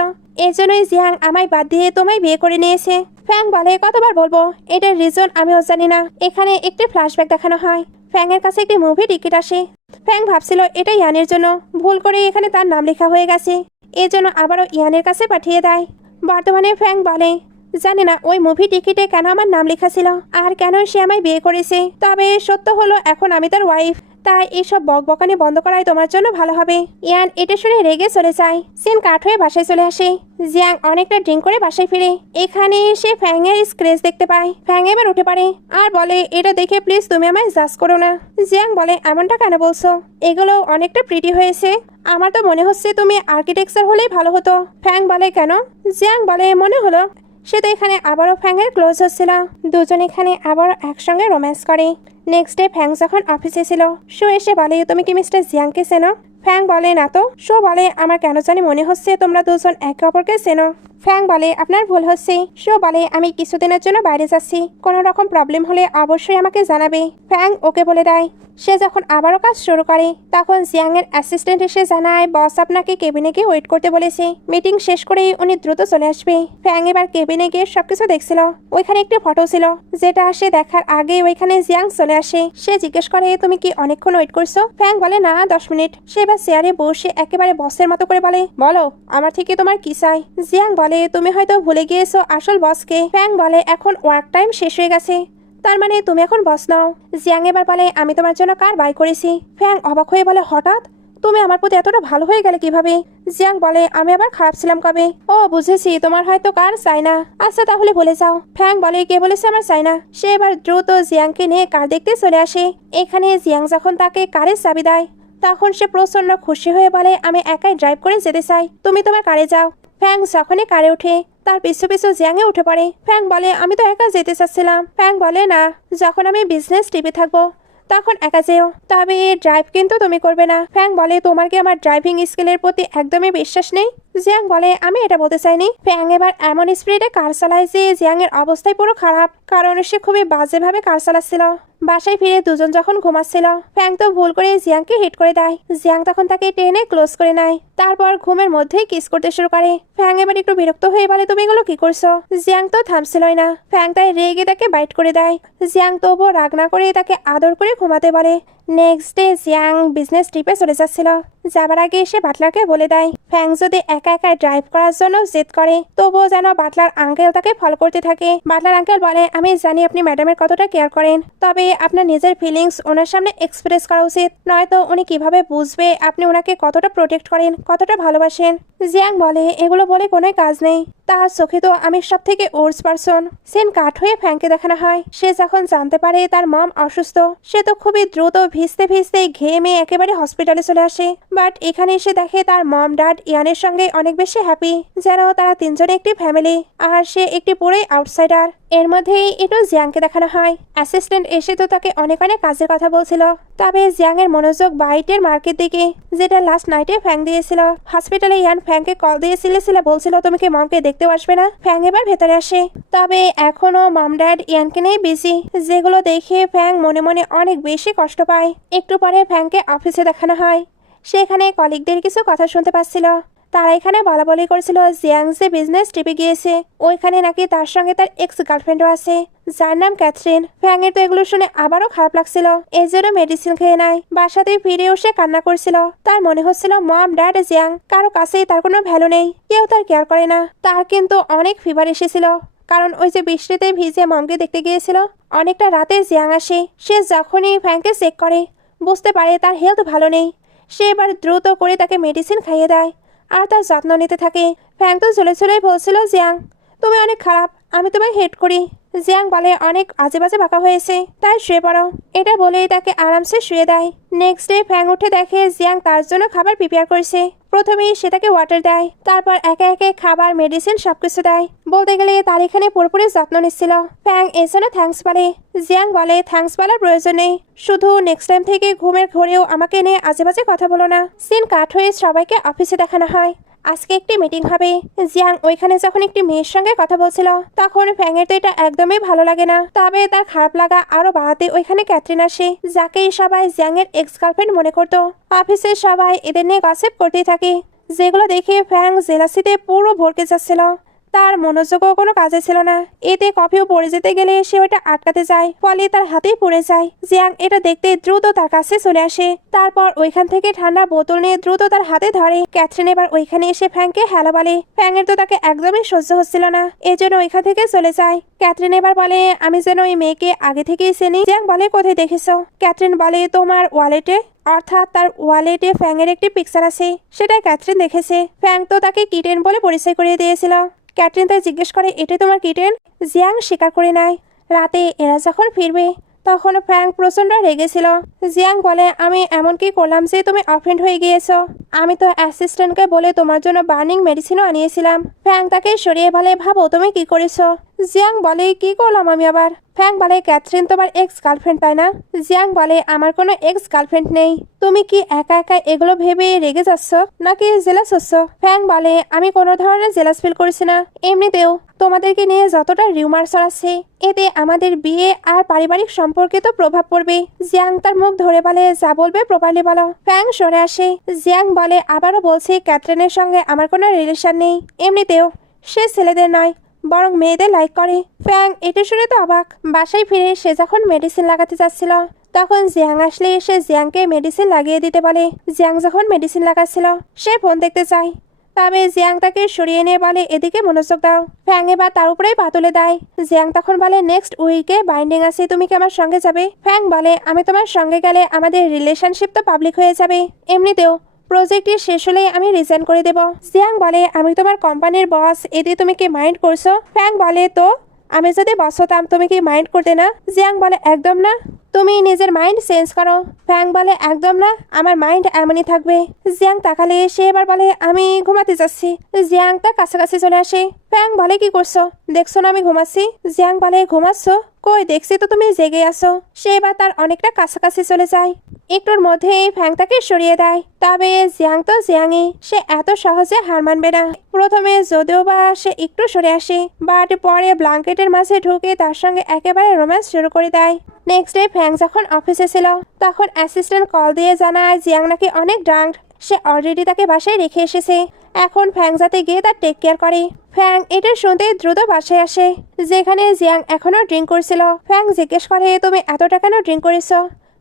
এই জন্যই জিয়াং আমায় বাদ দিয়ে তোমায় বিয়ে করে নিয়েছে। ফ্যাং বলে, কতবার বলবো, এটার রিজন আমিও জানি না। এখানে একটি ফ্ল্যাশব্যাক দেখানো হয়। ফ্যাং এর কাছে একটি মুভি টিকিট আসে। ফ্যাং ভাবছিল এটা ইয়ানের জন্য, ভুল করে এখানে তার নাম লেখা হয়ে গেছে, এই জন্য আবারও ইয়ানের কাছে পাঠিয়ে দেয়। বর্তমানে ফ্যাং বলে, জানি না ওই মুভি টিকিটে কেন আমার নাম লেখা ছিল আর কেন সে আমায় বিয়ে করেছে, তবে সত্য হলো এখন আমি তার ওয়াইফ, তাই এইসব বকবকানি বন্ধ করাই তোমার জন্য ভালো হবে। ইয়ান এটা শুনে রেগে চলে যায়। সিন কাট হয়ে বাসায় চলে আসে। জিয়াং অনেকটা ড্রিঙ্ক করে বাসায় ফিরে। এখানে সে ফ্যাং এর স্ক্রেচ দেখতে পায়। ফ্যাং এবার উঠে পড়ে আর বলে, এটা দেখে প্লিজ তুমি আমায় জাজ করো না। জিয়াং বলে, এমনটা কেন বলছো? এগুলো অনেকটা প্রিটি হয়েছে, আমার তো মনে হচ্ছে তুমি আর্কিটেকচার হলেই ভালো হতো। ফ্যাং বলে, কেন? জিয়াং বলে, মনে হলো। সে তো এখানে আবারও ফ্যাং এর ক্লোজ হচ্ছিল। দুজন এখানে আবার একসঙ্গে রোম্যান্স করে। নেক্সট ডে ফ্যাং যখন অফিসে ছিল, শো এসে বলে, তুমি কি মিস্টার জিয়াংকে চেনো? ফ্যাং বলে, না তো। শো বলে, আমার কেন জানি মনে হচ্ছে তোমরা দুজন একে অপরকে চেনো। ফ্যাং বলে আপনার ভুল হচ্ছে। সে বলে আমি কিছুদিনের জন্য বাইরে যাচ্ছি, কোনো রকম প্রবলেম হলে অবশ্যই আমাকে জানাবে। ফ্যাং ওকে বলে দেয়। সে যখন আবারও কাজ শুরু করে তখন জিয়াং এর অ্যাসিস্ট্যান্ট এসে জানায় বস আপনাকে কেবিনে গিয়ে ওয়েট করতে বলেছে। মিটিং শেষ করেই উনি দ্রুত চলে আসবে। ফ্যাং এবার কেবিনে গিয়ে সবকিছু দেখছিল। ওইখানে একটি ফটো ছিল যেটা সে দেখার আগে ওইখানে জিয়াং চলে আসে। সে জিজ্ঞেস করে তুমি কি অনেকক্ষণ ওয়েট করছো? ফ্যাং বলে না 10 মিনিট। সে এবার চেয়ারে বসে একেবারে বসের মতো করে বলে বলো আমার থেকে তোমার কি চাই? জিয়াং বলে তুমি হয়তো ভুলে গিয়েছো আসল বসকে। ফ্যাং বলে এখন ওয়ার্ক টাইম শেষ হয়ে গেছে, তার মানে তুমি এখন বস নাও। জিয়াং এবার বলে আমি তোমার জন্য কার বাই করেছি। ফ্যাং অবাক হয়ে বলে হঠাৎ তুমি আমার প্রতি এতটা ভালো হয়ে গেলে কিভাবে? জিয়াং বলে আমি আবার খারাপ ছিলাম কবে? ও বুঝেছি, তোমার হয়তো কার চাই না। আচ্ছা তাহলে বলে যাও। ফ্যাং বলে কে বলেছে আমার চাই না? সে এবার দ্রুত জিয়াংকে নিয়ে কার দেখতে চলে আসে। এখানে জিয়াং যখন তাকে কারের চাবি দেয় তখন সে প্রচন্ড খুশি হয়ে বলে আমি একাই ড্রাইভ করে যেতে চাই, তুমি তোমার কারে যাও। ফ্যাং যখনই কারে ওঠে তার পিছু পিছু জিয়াং এ উঠে পড়ে। ফ্যাং বলে আমি তো একা যেতে চাচ্ছিলাম। ফ্যাং বলে না, যখন আমি বিজনেস ট্রিপে থাকবো তখন একা যেও, তবে ড্রাইভ কিন্তু তুমি করবে না। ফ্যাং বলে তোমার কি আমার ড্রাইভিং স্কিলের প্রতি একদমই বিশ্বাস নেই? জিয়াং বলে আমি এটা বলতে চাইনি। ফ্যাং এবার এমন স্পিডে কার চালায় যে জিয়াং এর অবস্থায় পুরো খারাপ, কারণ সে খুবই বাজেভাবে কার চালাচ্ছিল। বাসায় ফিরে দুজন যখন ঘুমাচ্ছিল ফ্যাং তো ভুল করে জিয়াংকে হিট করে দেয়। জিয়াং তখন তাকে টেনে ক্লোজ করে নেয়, তারপর ঘুমের মধ্যেই কিস করতে শুরু করে। ফ্যাং এবার একটু বিরক্ত হয়ে বলে তুমি এগুলো কি করছো? জিয়াং তো থামছিলই না। ফ্যাং তাই রেগে তাকে বাইট করে দেয়। জিয়াং তবুও রাগ না করে তাকে আদর করে ঘুমাতে বলে। নেক্সট ডে জিয়াং বিজনেস ট্রিপে চলে যাচ্ছিল। যাবার আগে সে বাটলারকে বলে দেয় ফ্যাং যদি একা একা ড্রাইভ করার জন্য জেদ করে তবুও যেন বাটলার আঙ্কেল তাকে ফলো করতে থাকে। বাটলার আঙ্কেল বলে আমি জানি আপনি ম্যাডামের কতটা কেয়ার করেন, তবে আপনার নিজের ফিলিংস ওনার সামনে এক্সপ্রেস করা উচিত, নয়তো উনি কিভাবে বুঝবে আপনি ওনাকে কতটা প্রোটেক্ট করেন, কতটা ভালোবাসেন। জিয়াং বলে এগুলো বলে কোনো কাজ নেই, তার চোখে তো আমি সব থেকে ওর্স পারসন। সিন কাট হয়ে ফ্যাংকে দেখানো হয়। সে যখন জানতে পারে তার মম অসুস্থ সে তো খুবই দ্রুত ভিজতে ভিজতে ঘেমে একেবারে হসপিটালে চলে আসে। বাট এখানে এসে দেখে তার মম ড্যাড ইয়ানের সঙ্গে অনেক বেশি হ্যাপি, যেন তারা তিনজনে একটি ফ্যামিলি আর সে একটি পুরোই আউটসাইডার। এর মধ্যেই একটু জিয়াংকে দেখানো হয়। অ্যাসিস্ট্যান্ট এসে তো তাকে অনেক অনেক কাজের কথা বলছিল, তবে জিয়াং এর মনোযোগ বাইটের মার্কেট দিকে, যেটা লাস্ট নাইটে ফ্যাং দিয়েছিল। হসপিটালে ইয়ান ফ্যাংকে কল দিয়েছিল, বলছিল তুমি কি মমকে দেখতেও আসবে না? ফ্যাং এবার ভেতরে আসে, তবে এখনো মম ড্যাড ইয়ানকে নিয়ে বিজি, যেগুলো দেখে ফ্যাং মনে মনে অনেক বেশি কষ্ট পায়। একটু পরে ফ্যাংকে অফিসে দেখানো হয়। সেখানে কলিগদের কিছু কথা শুনতে পাচ্ছিল। তারা এখানে বলাবলি করেছিল জিয়াং যে বিজনেস ট্রিপে গিয়েছে ওইখানে নাকি তার সঙ্গে তার এক্স গার্লফ্রেন্ডও আছে যার নাম ক্যাথরিন। ফ্যাং এর তো এগুলো শুনে আবারও খারাপ লাগছিল, এর জন্য মেডিসিন খেয়ে নেয়। বাসাতে ফিরেও সে কান্না করছিল। তার মনে হচ্ছিল মম ড্যাড জিয়াং কারো কাছেই তার কোনো ভ্যালু নেই, কেউ তার কেয়ার করে না। তার কিন্তু অনেক ফিভার এসেছিল, কারণ ওই যে বৃষ্টিতে ভিজে মমকে দেখতে গিয়েছিল। অনেকটা রাতে জিয়াং আসে। সে যখনই ফ্যাংকে চেক করে বুঝতে পারে তার হেলথ ভালো নেই। সে এবার দ্রুত করে তাকে মেডিসিন খাইয়ে দেয় আর তার যত্ন নিতে থাকে। ফ্যাং তো ঝুলে ঝুলেই বলছিল জিয়াং তুমি অনেক খারাপ, আমি তোমায় হেট করি। জিয়াং বলে অনেক আজে বাজে বাঁকা হয়েছে, তাই শুয়ে পড়ো। এটা বলেই তাকে আরামসে শুয়ে দেয়। নেক্সট ডে ফ্যাং উঠে দেখে জিয়াং তার জন্য খাবার প্রিপেয়ার করছে। প্রথমেই সে তাকে ওয়াটার দেয়, তারপর একে একে খাবার মেডিসিন সবকিছু দেয়। বলতে গেলে তার এখানে পুরোপুরি যত্ন নিচ্ছিল। ফ্যাং এর জন্য থ্যাঙ্কস বলে। জিয়াং বলে থ্যাঙ্কস বলার প্রয়োজন নেই, শুধু নেক্সট টাইম থেকে ঘুমের ঘরেও আমাকে নিয়ে আজে বাজে কথা বলো না। সিন কাট হয়ে সবাইকে অফিসে দেখানো হয়। আজকে একটি মিটিং হবে। জিয়াং ওইখানে যখন একটি মেয়ের সঙ্গে কথা বলছিল তখন ফ্যাংয়ের তো এটা একদমই ভালো লাগে না, তবে তার খারাপ লাগা আরো বাড়াতে ওইখানে ক্যাথরিন আসে, যাকে সবাই জিয়াং এর এক্স গার্লফ্রেন্ড মনে করতো। অফিসের সবাই এদের নিয়ে গসিপ করতেই থাকে, যেগুলো দেখে ফ্যাং জেলাসিতে পুরো ভরকে যাচ্ছিল। তার মনোযোগও কোনো কাজে ছিল না। এতে কফিও পড়ে যেতে গেলে সে ওটা আটকাতে যায়, ফলে তার হাতেই পড়ে যায়। জিয়াং এটা দেখতে দ্রুত তার কাছে চলে আসে, তারপর ওইখান থেকে ঠান্ডা বোতল নিয়ে দ্রুত তার হাতে ধরে। ক্যাথরিন এবার ওইখানে এসে ফ্যাংকে হ্যালো বলে। ফ্যাংয়ের তো তাকে একদমই সহ্য হচ্ছিল না, এজন্য ওইখান থেকে চলে যায়। ক্যাথরিন এবার বলে আমি যেন ওই মেয়েকে আগে থেকেই চিনি। জিয়াং বলে কোথায় দেখেছো? ক্যাথরিন বলে তোমার ওয়ালেটে, অর্থাৎ তার ওয়ালেটে ফ্যাংয়ের একটি পিকচার আছে, সেটাই ক্যাথরিন দেখেছে। ফ্যাং তো তাকে কিটেন বলে পরিচয় করিয়ে দিয়েছিল। ক্যাথরিন তাই জিজ্ঞেস করে এটাই তোমার কিটেন? জিয়াং স্বীকার করে নেয়। রাতে এরা যখন ফিরবে তখন ফ্যাং প্রচন্ড রেগেছিল। জিয়াং বলে, আমি এমন কি করলাম যে তুমি অফেন্ড হয়ে গিয়েছো? আমি তো অ্যাসিস্ট্যান্টকে বলে তোমার জন্য বার্নিং মেডিসিনও আনিয়েছিলাম। ফ্যাং তাকে সরিয়ে বলে, ভাবো তুমি কি করেছো? জিয়াং বলে, কি করলাম আমি আবার? ফ্যাং বলে, ক্যাথরিন তোমার এক্স গার্লফ্রেন্ড তাই না? জিয়াং বলে, আমার কোনো এক্স গার্লফ্রেন্ড নেই। তুমি কি একা একা এগুলো ভেবে রেগে যাচ্ছ নাকি জেলাস হচ্ছ? ফ্যাং বলে, আমি কোনো ধরনের জেলাস ফিল করছি না। এমনিতেও তোমাদেরকে নিয়ে যতটা রিউমার ছড়াচ্ছে এতে আমাদের বিয়ে আর পারিবারিক সম্পর্কে তো প্রভাব পড়বে। জিয়াং তার মুখ ধরে বলে, যা বলবে প্রপারলি বলো। ফ্যাং সরে আসে। জিয়াং বলে, আবারও বলছি ক্যাথরিনের সঙ্গে আমার কোনো রিলেশন নেই। এমনিতেও সে ছেলেদের নয় বরং মেয়েদের লাইক করে। ফ্যাং এটা শুনে তো অবাক। বাসায় ফিরে সে যখন মেডিসিন লাগাতে যাচ্ছিল তখন জিয়াং আসলে সে জিয়াংকে মেডিসিন লাগিয়ে দিতে বলে। জিয়াং যখন মেডিসিন লাগাচ্ছিল সে ফোন দেখতে চায়, তবে জিয়াং তাকে সরিয়ে নিয়ে বলে, এদিকে মনোযোগ দাও। ফ্যাং এবার তার উপরেই পা তুলে দেয়। জিয়াং তখন বলে, নেক্সট উইকে বাইন্ডিং আছে, তুমি কি আমার সঙ্গে যাবে? ফ্যাং বলে, আমি তোমার সঙ্গে গেলে আমাদের রিলেশনশিপ তো পাবলিক হয়ে যাবে। এমনিতেও প্রজেক্টটি শেষ হলেই আমি রিজাইন করে দেব। জিয়াং বলে, আমি তোমার কোম্পানির বস, এতে তুমি কি মাইন্ড করছো? ফ্যাং বলে, তো আমি যদি বস হতাম তুমি কি মাইন্ড করতে না? জিয়াং বলে, একদম না। তুমি নিজের মাইন্ড চেঞ্জ করো। ফ্যাং বলে, একদম না, আমার মাইন্ড এমনই থাকবে। জিয়াং তাকালে সে এবার বলে, আমি ঘুমাতে যাচ্ছি। জিয়াং তার কাছাকাছি চলে আসে। ফ্যাং বলে, কি করছো? দেখছো না আমি ঘুমাচ্ছি? জিয়াং বলে, ঘুমাচ্ছ? কই, দেখছি তো তুমি জেগে আছো। সে এবার তার অনেকটা কাছাকাছি চলে যায়। একটুর মধ্যেই ফ্যাং তাকে সরিয়ে দেয়। তবে জিয়াং তো জিয়াংই, সে এত সহজে হার মানবে না। প্রথমে যদিও বা সে একটু সরে আসে, বাট পরে ব্ল্যাঙ্কেটের মাঝে ঢুকে তার সঙ্গে একেবারে রোম্যান্স শুরু করে দেয়। নেক্সট ডে ফ্যাং যখন অফিসে ছিল তখন অ্যাসিস্ট্যান্ট কল দিয়ে জানায় জিয়াং নাকি অনেক ড্রাঙ্ক। সে অলরেডি তাকে বাসায় রেখে এসেছে। এখন ফ্যাং যাতে গিয়ে তার টেক কেয়ার করে। ফ্যাং এটা শুনতে দ্রুত বাসায় আসে, যেখানে জিয়াং এখনো ড্রিঙ্ক করছিল। ফ্যাং জিজ্ঞেস করে, তুমি এতটা কেন ড্রিঙ্ক করেছো?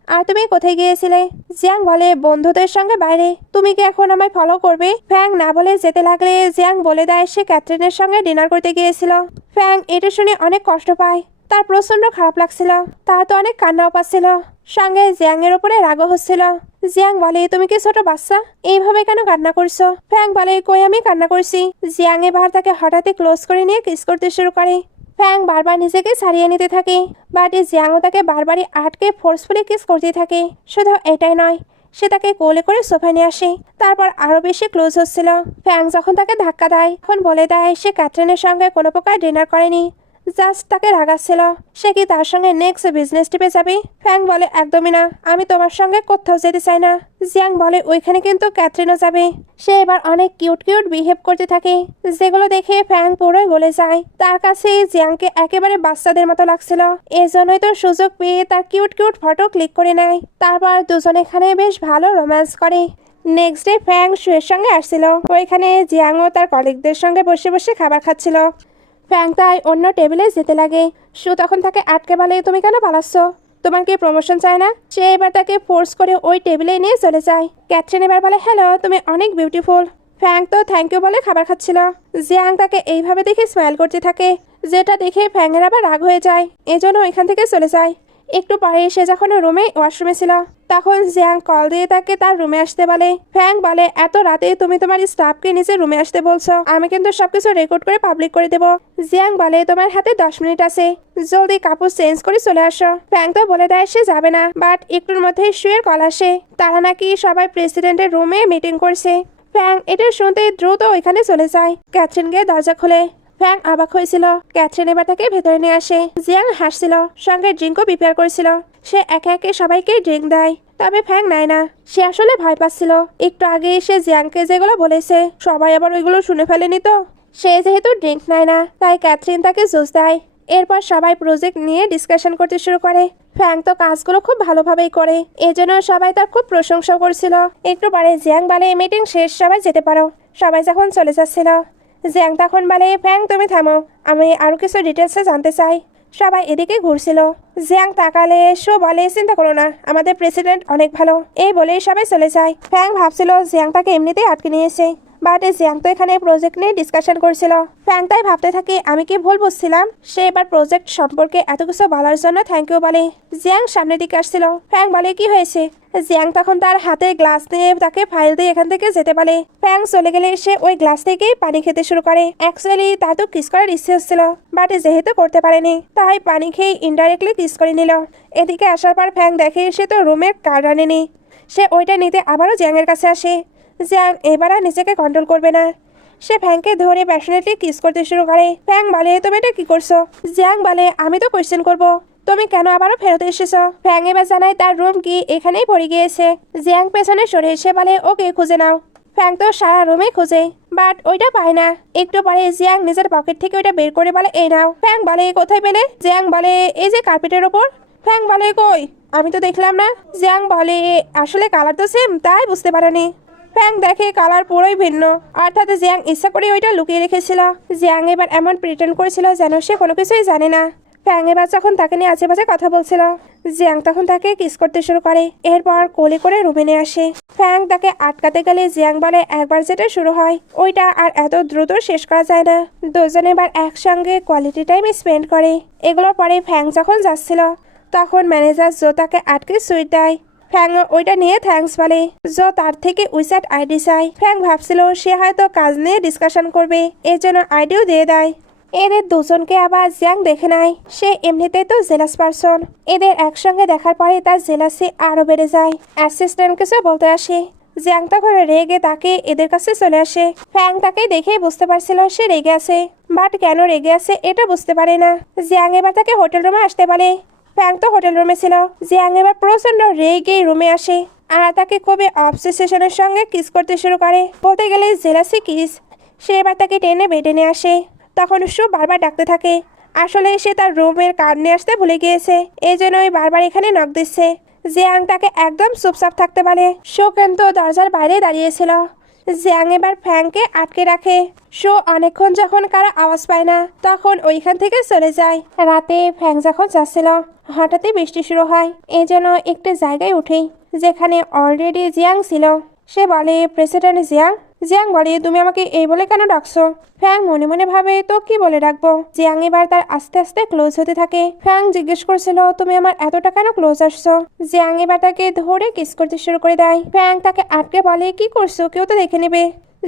আর তুমি কোথায় গিয়েছিলে? জিয়াং বলে, বন্ধুদের সঙ্গে বাইরে। তুমি কি এখন আমায় ফলো করবে? ফ্যাং না বলে যেতে লাগলে জিয়াং বলে দেয় সে ক্যাথরিনের সঙ্গে ডিনার করতে গিয়েছিল। ফ্যাং এটা শুনে অনেক কষ্ট পায়। তার প্রচন্ড খারাপ লাগছিল। তার তো অনেক কান্নাও পাচ্ছিল, সঙ্গে জিয়াং এর উপরে রাগও হচ্ছিল। জিয়াং বলে, তুমি কি ছোট বাচ্চা? এইভাবে কেন কান্না করছো? ফ্যাং বলে, কই আমি কান্না করছি। জিয়াং এবার তাকে হঠাৎই ক্লোজ করে নিয়ে কিস করতে শুরু করে। ফ্যাং বারবার নিজেকে ছাড়িয়ে নিতে থাকে, বাট জিয়াংও তাকে বারবারই আটকে ফোর্সফুলি কিস করতে থাকে। শুধু এটাই নয়, সে তাকে কোলে করে সোফায় নিয়ে আসে। তারপর আরো বেশি ক্লোজ হচ্ছিল। ফ্যাং যখন তাকে ধাক্কা দেয় তখন বলে দেয় সে ক্যাথরিনের সঙ্গে কোনো প্রকার ডিনার করেনি, জাস্ট তাকে রাগাচ্ছিল। সে কি তার সঙ্গে নেক্সট বিজনেস ট্রিপে যাবে? ফ্যাং বলে, একদমই না, আমি তোমার সঙ্গে কোথাও যেতে চাই না। জিয়াং বলে, ওইখানে কিন্তু ক্যাথরিনও যাবে। সে এবার অনেক কিউট কিউট বিহেভ করতে থাকে, যেগুলো দেখে ফ্যাং পুরোই গলে যায়। তার কাছে জিয়াংকে একেবারে বাচ্চাদের মতো লাগছিল। এজন্যই তো সুযোগ পেয়ে তার কিউট কিউট ফটো ক্লিক করে নেয়। তারপর দুজন এখানে বেশ ভালো রোম্যান্স করে। নেক্সট ডে ফ্যাং শুয়ের সঙ্গে আসছিল। ওইখানে জিয়াংও তার কলিগদের সঙ্গে বসে বসে খাবার খাচ্ছিল। ফ্যাং তাই অন্য টেবিলে যেতে লাগে। সু তখন তাকে আটকে বলে, তুমি কেন পালাচ্ছ? তোমার কি প্রমোশন চায় না? সে এবার তাকে ফোর্স করে ওই টেবিলে নিয়ে চলে যায়। ক্যাথরিন এবার বলে, হ্যালো, তুমি অনেক বিউটিফুল। ফ্যাং তো থ্যাংক ইউ বলে খাবার খাচ্ছিল। জিয়াং তাকে এইভাবে দেখে স্মাইল করতে থাকে, যেটা দেখে ফ্যাংয়ের আবার রাগ হয়ে যায়। এজন্য এখান থেকে চলে যায়। একটু পরে সে যখন রুমে ওয়াশরুমে ছিল তখন জিয়াং কল দিয়ে তাকে তার রুমে আসতে বলে। ফ্যাং বলে, এত রাতে তুমি তোমার স্টাফকে নিজের রুমে আসতে বলছো? আমি কিন্তু সবকিছু রেকর্ড করে পাবলিক করে দেবো। জিয়াং বলে, তোমার হাতে 10 মিনিট আছে, জলদি কাপড় চেঞ্জ করে চলে আসো। ফ্যাং তো বলে দেয় সে যাবে না, বাট একটুর মধ্যেই শুয়ের কল আসে। তারা নাকি সবাই প্রেসিডেন্টের রুমে মিটিং করছে। ফ্যাং এটা শুনতে দ্রুত ওইখানে চলে যায়। ক্যাথরিন গিয়ে দরজা খোলে। ফ্যাং অবাক হয়েছিল। ক্যাথরিন এবার তাকে ভেতরে নিয়ে আসে। জিয়াং হাসছিল, সঙ্গে ড্রিঙ্কও প্রিপেয়ার করেছিল। সে একে একে সবাইকে ড্রিঙ্ক দেয়, তবে ফ্যাং নেয় না। সে আসলে ভয় পাচ্ছিল। একটু আগে সে জিয়াংকে যেগুলো বলেছে সবাই আবার ওইগুলো শুনে ফেলেনি তো। সে যেহেতু ড্রিঙ্ক নেয় না তাই ক্যাথরিন তাকে জুস দেয়। এরপর সবাই প্রজেক্ট নিয়ে ডিসকাশন করতে শুরু করে। ফ্যাং তো কাজগুলো খুব ভালোভাবেই করে, এজন্য সবাই তার খুব প্রশংসা করছিল। একটু পরে জিয়াং বলে, মিটিং শেষ, সবাই যেতে পারো। সবাই যখন চলে যাচ্ছিল জিয়াং তখন বলে, ফ্যাং তুমি থামো, আমি আরো কিছু ডিটেলসে জানতে চাই। সবাই এদিকে ঘুরছিল। জিয়াং তাকালে শো বলে, চিন্তা করো না, আমাদের প্রেসিডেন্ট অনেক ভালো। এই বলেই সবাই চলে যায়। ফ্যাং ভাবছিল জিয়াং তাকে এমনিতেই আটকে নিয়েছে, বাট জিয়াং তো এখানে প্রজেক্ট নিয়ে ডিসকাশন করছিল। ফ্যাং তাই ভাবতে থাকে আমি কি ভুল বুঝছিলাম। সে এবার প্রজেক্ট সম্পর্কে এত কিছু বলার জন্য থ্যাংক ইউ বলে। জিয়াং সামনের দিকে আসছিল। ফ্যাং বলে কি হয়েছে। জিয়াং তখন তার হাতে গ্লাস নিয়ে তাকে ফাইল দিয়ে এখান থেকে যেতে বলে। ফ্যাং চলে গেলে সে ওই গ্লাস থেকেই পানি খেতে শুরু করে। অ্যাকচুয়ালি তার তো কিস করার ইচ্ছে হচ্ছিল, বাট যেহেতু করতে পারেনি তাই পানি খেয়ে ইনডাইরেক্টলি কিস করে নিল। এদিকে আসার পর ফ্যাং দেখে সে তো রুমের কার্ড আনেনি। সে ওইটা নিতে আবারও জিয়াংয়ের কাছে আসে। জিয়াং এবার আর নিজেকে কন্ট্রোল করবে না। সে ফ্যাংকে ধরে প্যাশনেটলি কিস করতে শুরু করে। ফ্যাং বলে তুমি এটা কি করছো। জিয়াং বলে আমি তো কোয়েশ্চেন করবো, তুমি কেন আবারও ফেরত এসেছো। ফ্যাং এবার জানায় তার রুম কি এখানেই পড়ে গিয়েছে। জিয়াং পেছনে সরে এসে বলে ওকে খুঁজে নাও। ফ্যাং তো সারা রুমে খুঁজে বাট ওইটা পায় না। একটু পরে জিয়াং নিজের পকেট থেকে ওইটা বের করে বলে এই নাও। ফ্যাং বলে কোথায় পেলে। জিয়াং বলে এই যে কার্পেটের ওপর। ফ্যাং বলে কই, আমি তো দেখলাম না। জিয়াং বলে আসলে কালার তো সেম তাই বুঝতে পারেনি। ফ্যাং দেখে কালার পুরোই ভিন্ন, অর্থাৎ জিয়াং ইচ্ছা করে ওইটা লুকিয়ে রেখেছিল। জিয়াং এবার এমন প্রিটেন্ড করেছিল যেন সে কোনো কিছুই জানে না। ফ্যাং এবার যখন তাকে নিয়ে আশেপাশে কথা বলছিল, জিয়াং তখন তাকে কিস করতে শুরু করে। এরপর কোলে করে রুমে নিয়ে আসে। ফ্যাং তাকে আটকাতে গেলে জিয়াং বলে একবার যেটা শুরু হয় ওইটা আর এত দ্রুত শেষ করা যায় না। দুজনে এবার একসঙ্গে কোয়ালিটি টাইম স্পেন্ড করে। এগুলোর পরে ফ্যাং যখন যাচ্ছিল তখন ম্যানেজার জো তাকে আটকে সুইট দেয়। ফ্যাং ওইটা নিয়ে থ্যাঙ্কস বলে। জো তার থেকে উইচ্যাট আইডি চাই। ফ্যাং ভাবছিল সে হয়তো কাজ নিয়ে ডিসকাশন করবে, এর জন্য আইডিও দিয়ে দেয়। এদের দুজনকে আবার জিয়াং দেখে নেয়। সে এমনিতেই তো জেলাস পারসন। এদের একসঙ্গে দেখার পরে তার জেলাসি আরো বেড়ে যায়। অ্যাসিস্ট্যান্ট কিছু বলতে আসে। জিয়াং তখন রেগে তাকে এদের কাছে চলে আসে। ফ্যাং তাকে দেখেই বুঝতে পারছিল সে রেগে আছে, বাট কেন রেগে আছে এটা বুঝতে পারে না। জিয়াং এবার তাকে হোটেল রুমে আসতে বলে। ফ্যাং তো হোটেল রুমে ছিল। জিয়াং এবার প্রচন্ড রেগে রুমে আসে আর তাকে খুবই অবসেশনের সঙ্গে কিস করতে শুরু করে, বলতে গেলে জেলাসি কিস। সে এবার তাকে টেনে বেডে নিয়ে আসে। তখন শো বারবার ডাকতে থাকে। আসলে সে তার রুমের কার্ড নিয়ে আসতে ভুলে গিয়েছে, এই জন্যই বারবার এখানে নক দিচ্ছে। জিয়াং তাকে একদম চুপচাপ থাকতে বলে। শো কিন্তু দরজার বাইরে দাঁড়িয়েছিল। জিয়াং এবার ফ্যাংকে আটকে রাখে। শো অনেকক্ষণ যখন কারো আওয়াজ পায় না তখন ওইখান থেকে চলে যায়। রাতে ফ্যাং যখন যাচ্ছিল হঠাৎই বৃষ্টি শুরু হয়, এই জন্য একটি জায়গায় উঠে যেখানে অলরেডি জিয়াং ছিল। সে বলে প্রেসিডেন্ট জিয়াং। জিয়াং বলে তুমি আমাকে এই বলে কেন ডাকছো। ফ্যাং মনে মনে ভাবে তো কি বলে ডাকবো। জিয়াং এবার তার আস্তে আস্তে ক্লোজ হতে থাকে। ফ্যাং জিজ্ঞেস করছিল তুমি আমার এতটা কেন ক্লোজ আসছো। জিয়াং এবার তাকে ধরে কিস করতে শুরু করে দেয়। ফ্যাং তাকে আটকে বলে কি করছো, কেউ তো দেখে নেবে।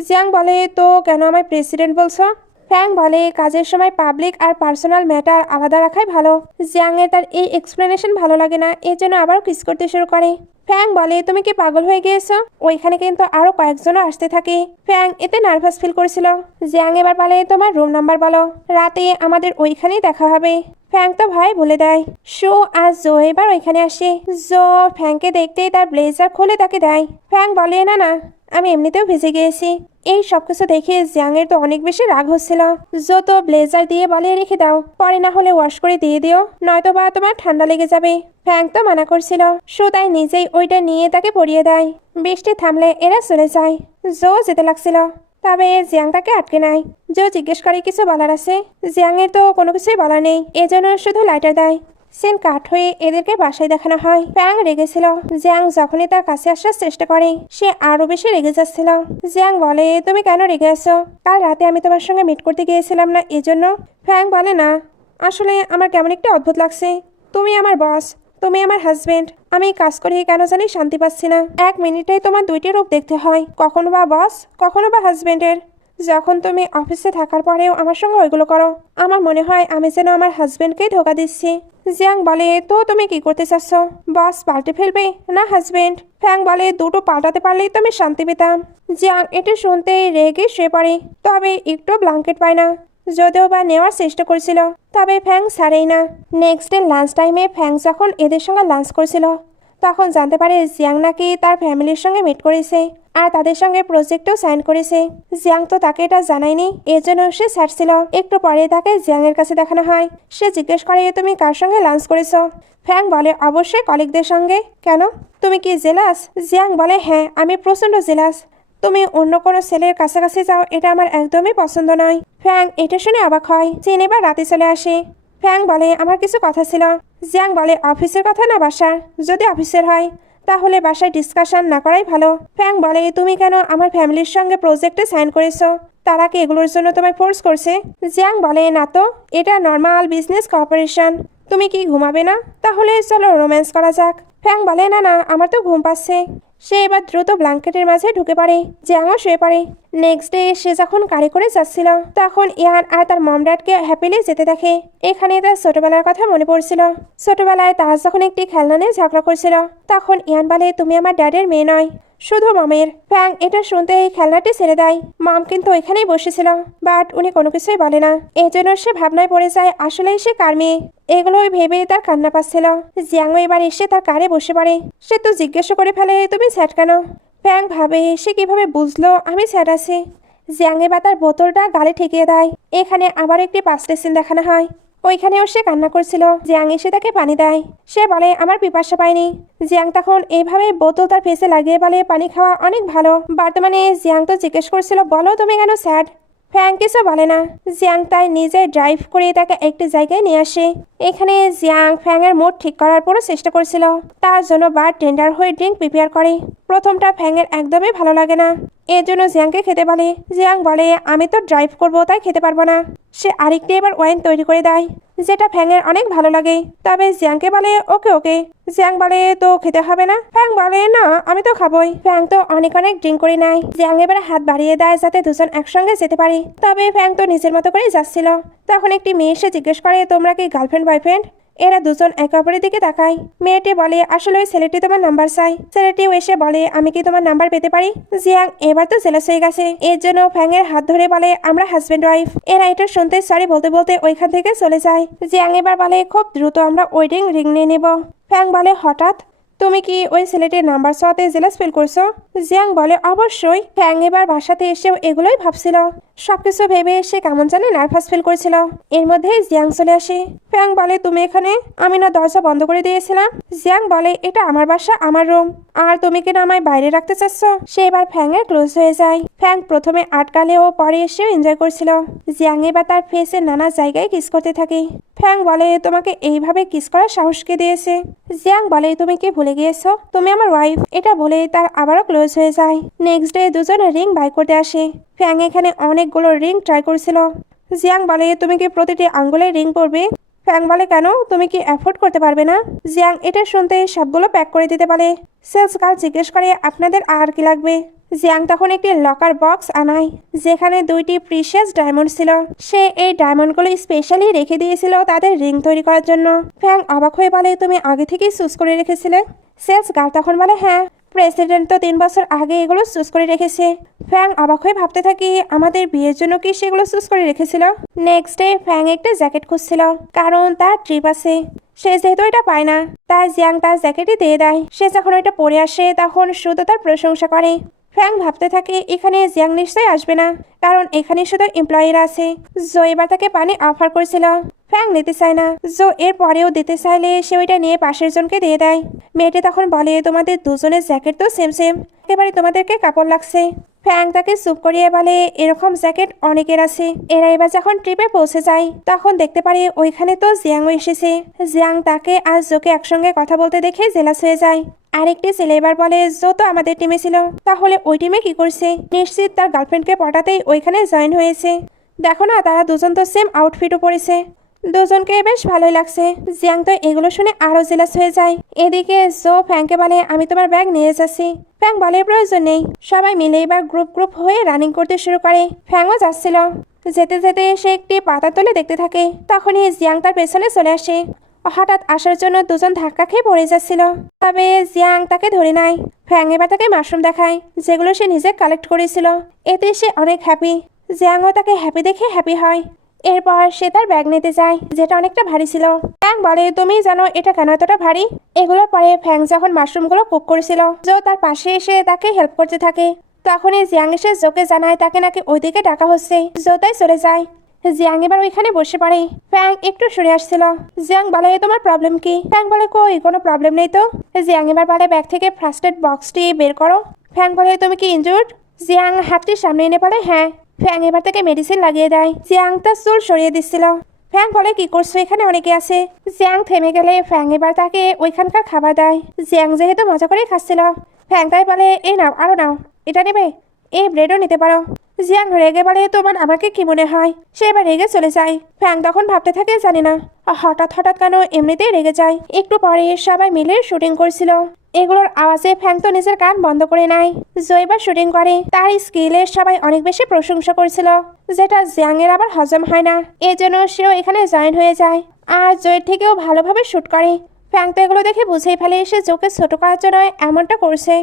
জিয়াং বলে তো কেন আমায় প্রেসিডেন্ট বলছো। ফ্যাং বলে কাজের সময় পাবলিক আর পার্সোনাল ম্যাটার আলাদা রাখাই ভালো। জিয়াং এর তার এই এক্সপ্লেনেশন ভালো লাগে না, এর জন্য আবার কিস করতে শুরু করে। ফ্যাং বলে তুমি কি পাগল হয়ে গিয়েছো। ওইখানে কিন্তু আরো কয়েকজনও আসতে থাকে। ফ্যাং এতে নার্ভাস ফিল করেছিল। জিয়াং এবার বলে তোমার রুম নাম্বার বলো, রাতে আমাদের ওইখানেই দেখা হবে। ফ্যাং তো ভাই বলে দেয়। শো আর জো এবার ওইখানে আসে। জো ফ্যাংকে দেখতেই তার ব্লেজার খুলে তাকে দেয়। ফ্যাং বলে না না আমি এমনিতেও ভিজে গিয়েছি। এই সবকিছু দেখে জিয়াং এর তো অনেক বেশি রাগ হচ্ছিল। জো তো ব্লেজার দিয়ে বলে রেখে দাও, পরে না হলে ওয়াশ করে দিয়ে দিও, নয়তো বা তোমার ঠান্ডা লেগে যাবে। ফ্যাং তো মানা করছিল। শো তাই নিজেই ওইটা নিয়ে তাকে পরিয়ে দেয়। বৃষ্টি থামলে এরা চলে যায়। জো যেতে লাগছিল, তবে জিয়াং তাকে আটকে নেয়। জো জিজ্ঞেস করে কিছু বলার আছে। জিয়াং এর তো কোনো কিছুই বলার নেই, এজন্য শুধু লাইটার দেয়। সিন কাট হয়ে এদেরকে বাসায় দেখানো হয়। ফ্যাং রেগেছিল। জিয়াং যখনই তার কাছে আসার চেষ্টা করে সে আরো বেশি রেগে যাচ্ছিল। জিয়াং বলে তুমি কেন রেগে আছো, কাল রাতে আমি তোমার সঙ্গে মিট করতে গিয়েছিলাম না এজন্য। ফ্যাং বলে না আসলে আমার কেমন একটা অদ্ভুত লাগছে। তুমি আমার বস, তুমি আমার হাজবেন্ড, আমি কাজ করে কেন জানি শান্তি পাচ্ছি না। এক মিনিটেই তোমার দুইটি রূপ দেখতে হয়, কখনো বা বস কখনো বা হাজবেন্ডের। যখন তুমি অফিসে থাকার পরেও আমার সঙ্গে ওইগুলো করো, আমার মনে হয় আমি যেন আমার হাজবেন্ডকেই ধোকা দিচ্ছি। জিয়াং বলে তো তুমি কি করতে চাচ্ছ, বস পাল্টে ফেলবে না হাজবেন্ড। ফ্যাং বলে দুটো পাল্টাতে পারলেই তো আমি শান্তি পেতাম। জিয়াং এটা শুনতেই রেগে শুয়ে পড়ে, তবে একটু ব্ল্যাঙ্কেট পায় না। যদিও বা নেওয়ার চেষ্টা করছিল, তবে ফ্যাং ছাড়েই না। নেক্সট ডে লাঞ্চ টাইমে ফ্যাং যখন এদের সঙ্গে লাঞ্চ করছিল তখন জানতে পারে জিয়াং নাকি তার ফ্যামিলির সঙ্গে মিট করেছে আর তাদের সঙ্গে প্রজেক্টও সাইন করেছে। জিয়াং তো তাকে এটা জানায়নি, এর জন্য সে ছাড়ছিল। একটু পরে তাকে জিয়াং এর কাছে দেখানো হয়। সে জিজ্ঞেস করে তুমি কার সঙ্গে লাঞ্চ করেছো। ফ্যাং বলে অবশ্যই কলিগদের সঙ্গে। কেন, তুমি কি জেলাস। জিয়াং বলে হ্যাঁ আমি প্রচন্ড জেলাস। তুমি অন্য কোনো ছেলের কাছাকাছি যাও এটা আমার একদমই পছন্দ নয়। ফ্যাং এটা শুনে অবাক হয়। চিন এবার রাতে চলে আসে। ফ্যাং বলে আমার কিছু কথা ছিল। জিয়াং বলে অফিসের কথা না বাসার, যদি অফিসের হয় তাহলে বাসায় ডিসকাশন না করাই ভালো। ফ্যাং বলে তুমি কেন আমার ফ্যামিলির সঙ্গে প্রজেক্টে সাইন করেছো? তারা কি এগুলোর জন্য তোমায় ফোর্স করছে? জিয়াং বলে না তো, এটা নর্মাল বিজনেস কোঅপারেশন। তুমি কি ঘুমাবে না? তাহলে চলো রোম্যান্স করা যাক। ফ্যাং বলে না না, আমার তো ঘুম পাচ্ছে। সে এবার দ্রুত ব্ল্যাঙ্কেটের মাঝে ঢুকে পড়ে। জিয়াংও শুয়ে পড়ে। নেক্সট ডে সে যখন গাড়ি করে যাচ্ছিল তখন ইয়ান আর তার মম ড্যাডকে হ্যাপিলি যেতে দেখে। এখানে তার ছোটবেলার কথা মনে পড়ছিল। ছোটবেলায় তারা যখন একটি খেলনা নিয়ে ঝগড়া করছিল তখন ইয়ান বলে তুমি আমার ড্যাডের মেয়ে নয়, শুধু মমের। ফ্যাং এটা শুনতে এই খেলনাটি ছেড়ে দেয়। মম কিন্তু ওইখানেই বসেছিল, বাট উনি কোনো কিছুই বলে না। এই জন্য সে ভাবনায় পড়ে যায় আসলেই সে কার মেয়ে। এগুলোই ভেবে তার কান্না পাচ্ছিল। জিয়াংও এবার এসে তার কারে বসে পড়ে। সে তো জিজ্ঞাসা করে ফেলে তুমি স্যাড কেন? ফ্যাং ভাবে সে কিভাবে বুঝলো আমি স্যাড আছি। জিয়াং এবার তার বোতলটা গালে ঠেকিয়ে দেয়। এখানে আবার একটি পাস্টে সিন দেখানো হয়। ওইখানেও সে কান্না করছিল। জিয়াং এসে তাকে পানি দেয়। সে বলে আমার পিপাসা পায়নি। জিয়াং তখন এইভাবে বোতল তার ফেসে লাগিয়ে বলে পানি খাওয়া অনেক ভালো। বর্তমানে জিয়াং তো জিজ্ঞেস করছিল বলো তুমি কেন স্যাড? ফ্যাং কিছু বলে না। জিয়াং তাই নিজে ড্রাইভ করে তাকে একটি জায়গায় নিয়ে আসে। এখানে জিয়াং ফ্যাং এর মুড ঠিক করার পুরো চেষ্টা করছিল। তার জন্য বার টেন্ডার হয়ে ড্রিঙ্ক প্রিপেয়ার করে। প্রথমটা ফ্যাং এর একদমই ভালো লাগে না। এর জন্য জিয়াংকে খেতে বলে। জিয়াং বলে আমি তো ড্রাইভ করবো তাই খেতে পারবো না। সে আরেকটি এবার ওয়াইন তৈরি করে দেয়, যেটা ফ্যাং এর অনেক ভালো লাগে। তবে জিয়াংকে বলে ওকে ওকে। জিয়াং বলে তো খেতে হবে না? ফ্যাং বলে না আমি তো খাবোই। ফ্যাং তো অনেক অনেক ড্রিঙ্ক করে নেয়। জিয়াং এবার হাত বাড়িয়ে দেয় যাতে দুজন একসঙ্গে যেতে পারে। তবে ফ্যাং তো নিজের মতো করে যাচ্ছিল। তখন একটি মেয়ে এসে জিজ্ঞেস করে তোমরা কি গার্লফ্রেন্ড বয়ফ্রেন্ড? এরা দুজন একে অপরের দিকে তাকায়। মেয়েটি বলে আসলে ওই ছেলেটি তোমার নাম্বার চাই। ছেলেটিও এসে বলে আমি কি তোমার নাম্বার পেতে পারি? জিয়াং এবার তো জেলাস হয়ে গেছে। এর জন্য ফ্যাং এর হাত ধরে বলে আমরা হাজবেন্ড ওয়াইফ। এরা এটা শুনতে সরি বলতে বলতে ওইখান থেকে চলে যায়। জিয়াং এবার বলে খুব দ্রুত আমরা ওয়েডিং রিং নিয়ে নেব। ফ্যাং বলে হঠাৎ তুমি কি ওই ছেলেটির নাম্বার চাওয়াতে জেলাস ফিল করছো? জিয়াং বলে অবশ্যই। ফ্যাং এবার বাসাতে এসেও এগুলোই ভাবছিল। সবকিছু ভেবে সে কেমন জানি নার্ভাস ফিল করছিল। এর মধ্যে জিয়াং চলে আসে। ফ্যাং বলে তুমি এখানে? আমি না দরজা বন্ধ করে দিয়েছিলাম। জিয়াং বলে এটা আমার বাসা, আমার রুম, আর তুমি কিনা আমায় বাইরে রাখতে চাচ্ছ? সে এবার ফ্যাং এর ক্লোজ হয়ে যায়। ফ্যাং প্রথমে আটকালেও পরে এসেও এনজয় করছিল। জিয়াং এবার তার ফেসে নানা জায়গায় কিস করতে থাকে। ফ্যাং বলে তোমাকে এইভাবে কিস করার সাহস কে দিয়েছে? জিয়াং বলে তুমি কি ভুলে গিয়েছো তুমি আমার ওয়াইফ? এটা বলে তার আবারও ক্লোজ হয়ে যায়। নেক্সট ডে দুজনে রিং বাই করতে আসে। ফ্যাং এখানে অনেকগুলো রিং ট্রাই করছিল। জিয়াং বলে তুমি কি প্রতিটি আঙ্গুলে রিং পরবে? ফ্যাং বলে কেন, তুমি কি অ্যাফোর্ড করতে পারবে না? জিয়াং এটা শুনতে সবগুলো প্যাক করে দিতে পারে। সেলস গার্ল জিজ্ঞেস করে আপনাদের আর কি লাগবে? জিয়াং তখন একটি লকার বক্স আনায় যেখানে দুইটি প্রিশিয়াস ডায়মন্ড ছিল। সে এই ডায়মন্ডগুলো স্পেশালি রেখে দিয়েছিল তাদের রিং তৈরি করার জন্য। ফ্যাং অবাক হয়ে বলে তুমি আগে থেকেই চুজ করে রেখেছিলে? সেলস গার্ল তখন বলে হ্যাঁ, প্রেসিডেন্ট তো 3 বছর আগে এগুলো চুজ করে রেখেছে। ফ্যাং অবাক হয়ে ভাবতে থাকি আমাদের বিয়ের জন্য কি সেগুলো চুজ করে রেখেছিল। নেক্সট ডে ফ্যাং একটা জ্যাকেট খুঁজছিল কারণ তার ট্রিপ আছে। সে যেহেতু এটা পায় না তাই জিয়াং তার জ্যাকেটই দিয়ে দেয়। সে যখন ওইটা পরে আসে তখন শুধু তার প্রশংসা করে। ফ্যাং ভাবতে থাকে এখানে জিয়াং নিশ্চয়ই আসবে না কারণ এখানে শুধু এমপ্লয়িরা আছে। জো এবার তাকে পানি অফার করেছিল। ফ্যাং নিতে চায় না। জো এর পরেও দিতে চাইলে সে ওইটা নিয়ে পাশের জনকে দিয়ে দেয়। মেয়েটি তখন বলে তোমাদের দুজনের জ্যাকেট তো সেম সেম, একেবারে তোমাদেরকে কাপড় লাগছে। ফ্যাং তাকে চুপ করিয়ে বলে এরকম জ্যাকেট অনেকের আছে। এরা এবার যখন ট্রিপে পৌঁছে যায় তখন দেখতে পারে ওইখানে তো জিয়াংও এসেছে। জিয়াং তাকে আর জোকে একসঙ্গে কথা বলতে দেখে জেলাস হয়ে যায়। আরেকটি ছেলে এবার বলে জো তো আমাদের টিমে ছিল, তাহলে ওই টিমে কি করছে? নিশ্চিত তার গার্লফ্রেন্ডকে পটাতেই ওইখানে জয়েন হয়েছে। দেখো না তারা দুজন তো সেম আউটফিটও পরেছে। দুজনকে বেশ ভালোই লাগছে। জিয়াং তো এগুলো শুনে আরো জেলাস হয়ে যায়। এদিকে জো ফ্যাংকে বলে আমি তোমার ব্যাগ নিয়ে যাচ্ছি। ফ্যাং বলে প্রয়োজন নেই। সবাই মিলে এবার গ্রুপ গ্রুপ হয়ে রানিং করতে শুরু করে। ফ্যাংও যাচ্ছিল। যেতে যেতে সে একটি পাতা তুলে দেখতে থাকে। তখনই জিয়াং তার পেছনে চলে আসে। হঠাৎ আসার জন্য দুজন ধাক্কা খেয়ে পড়ে যাচ্ছিল। তবে জিয়াং তাকে ধরে নেয়। ফ্যাং এবার তাকে মাশরুম দেখায় যেগুলো সে নিজে কালেক্ট করেছিল। এতে সে অনেক হ্যাপি। জিয়াংও তাকে হ্যাপি দেখে হ্যাপি হয়। এরপর সে তার ব্যাগ নিতে যায় যেটা অনেকটা ভারী ছিল। ফ্যাং বলে তুমি জানো এটা কেন এতটা ভারী? এগুলোর পরে ফ্যাং যখন মাশরুমগুলো কুক করেছিল জো তার পাশে এসে তাকে হেল্প করতে থাকে। তখনই জিয়াং এসে জোকে জানায় তাকে নাকি ওইদিকে ডাকা হচ্ছে। জো তাই চলে যায়। জিয়াং এবার ওইখানে বসে পড়ে। ফ্যাং একটু সরে আসছিল। জিয়াং বলে তোমার প্রবলেম কি? ফ্যাং বলে কই কোনো প্রবলেম নেই তো। জিয়াং এবার বলে ব্যাগ থেকে ফার্স্ট এড বক্সটি বের করো। ফ্যাং বলে তুমি কি ইনজুর্ড? জিয়াং হাতটি সামনে এনে বলে হ্যাঁ। ফ্যাং এবার থেকে মেডিসিন লাগিয়ে দেয়। জিয়াং তার চুল সরিয়ে দিচ্ছিল। ফ্যাং বলে কি করছো, এখানে অনেকে আছে। জিয়াং থেমে গেলে ফ্যাং এবার তাকে ওইখানকার খাবার দেয়। জিয়াং যেহেতু মজা করেই খাচ্ছিল, ফ্যাং তাই বলে এই নাও, আরো নাও, এটা নেবে, এই ব্রেডও নিতে পারো। জিয়াং রেগে বলে তোমার আমাকে কি মনে হয়। সে এবার রেগে চলে যায়। ফ্যাং তখন ভাবতে থাকে জানি না হঠাৎ হঠাৎ কেন এমনিতেই রেগে যায়। একটু পরে সবাই মিলে শুটিং করছিল। এগুলোর আওয়াজে ফ্যাং তো নিজের কান বন্ধ করে নেয়। জয়বা শুটিং করে, তার স্কিলের সবাই অনেক বেশি প্রশংসা করছিল, যেটা জিয়াং এর আবার হজম হয় না। এই জন্য সেও এখানে জয়েন হয়ে যায় আর জয়ের থেকেও ভালোভাবে শুট করে। ফ্যাং তো এগুলো দেখে বুঝেই ফেলে সে জোকে ছোট করার জন্য এমনটা করছে।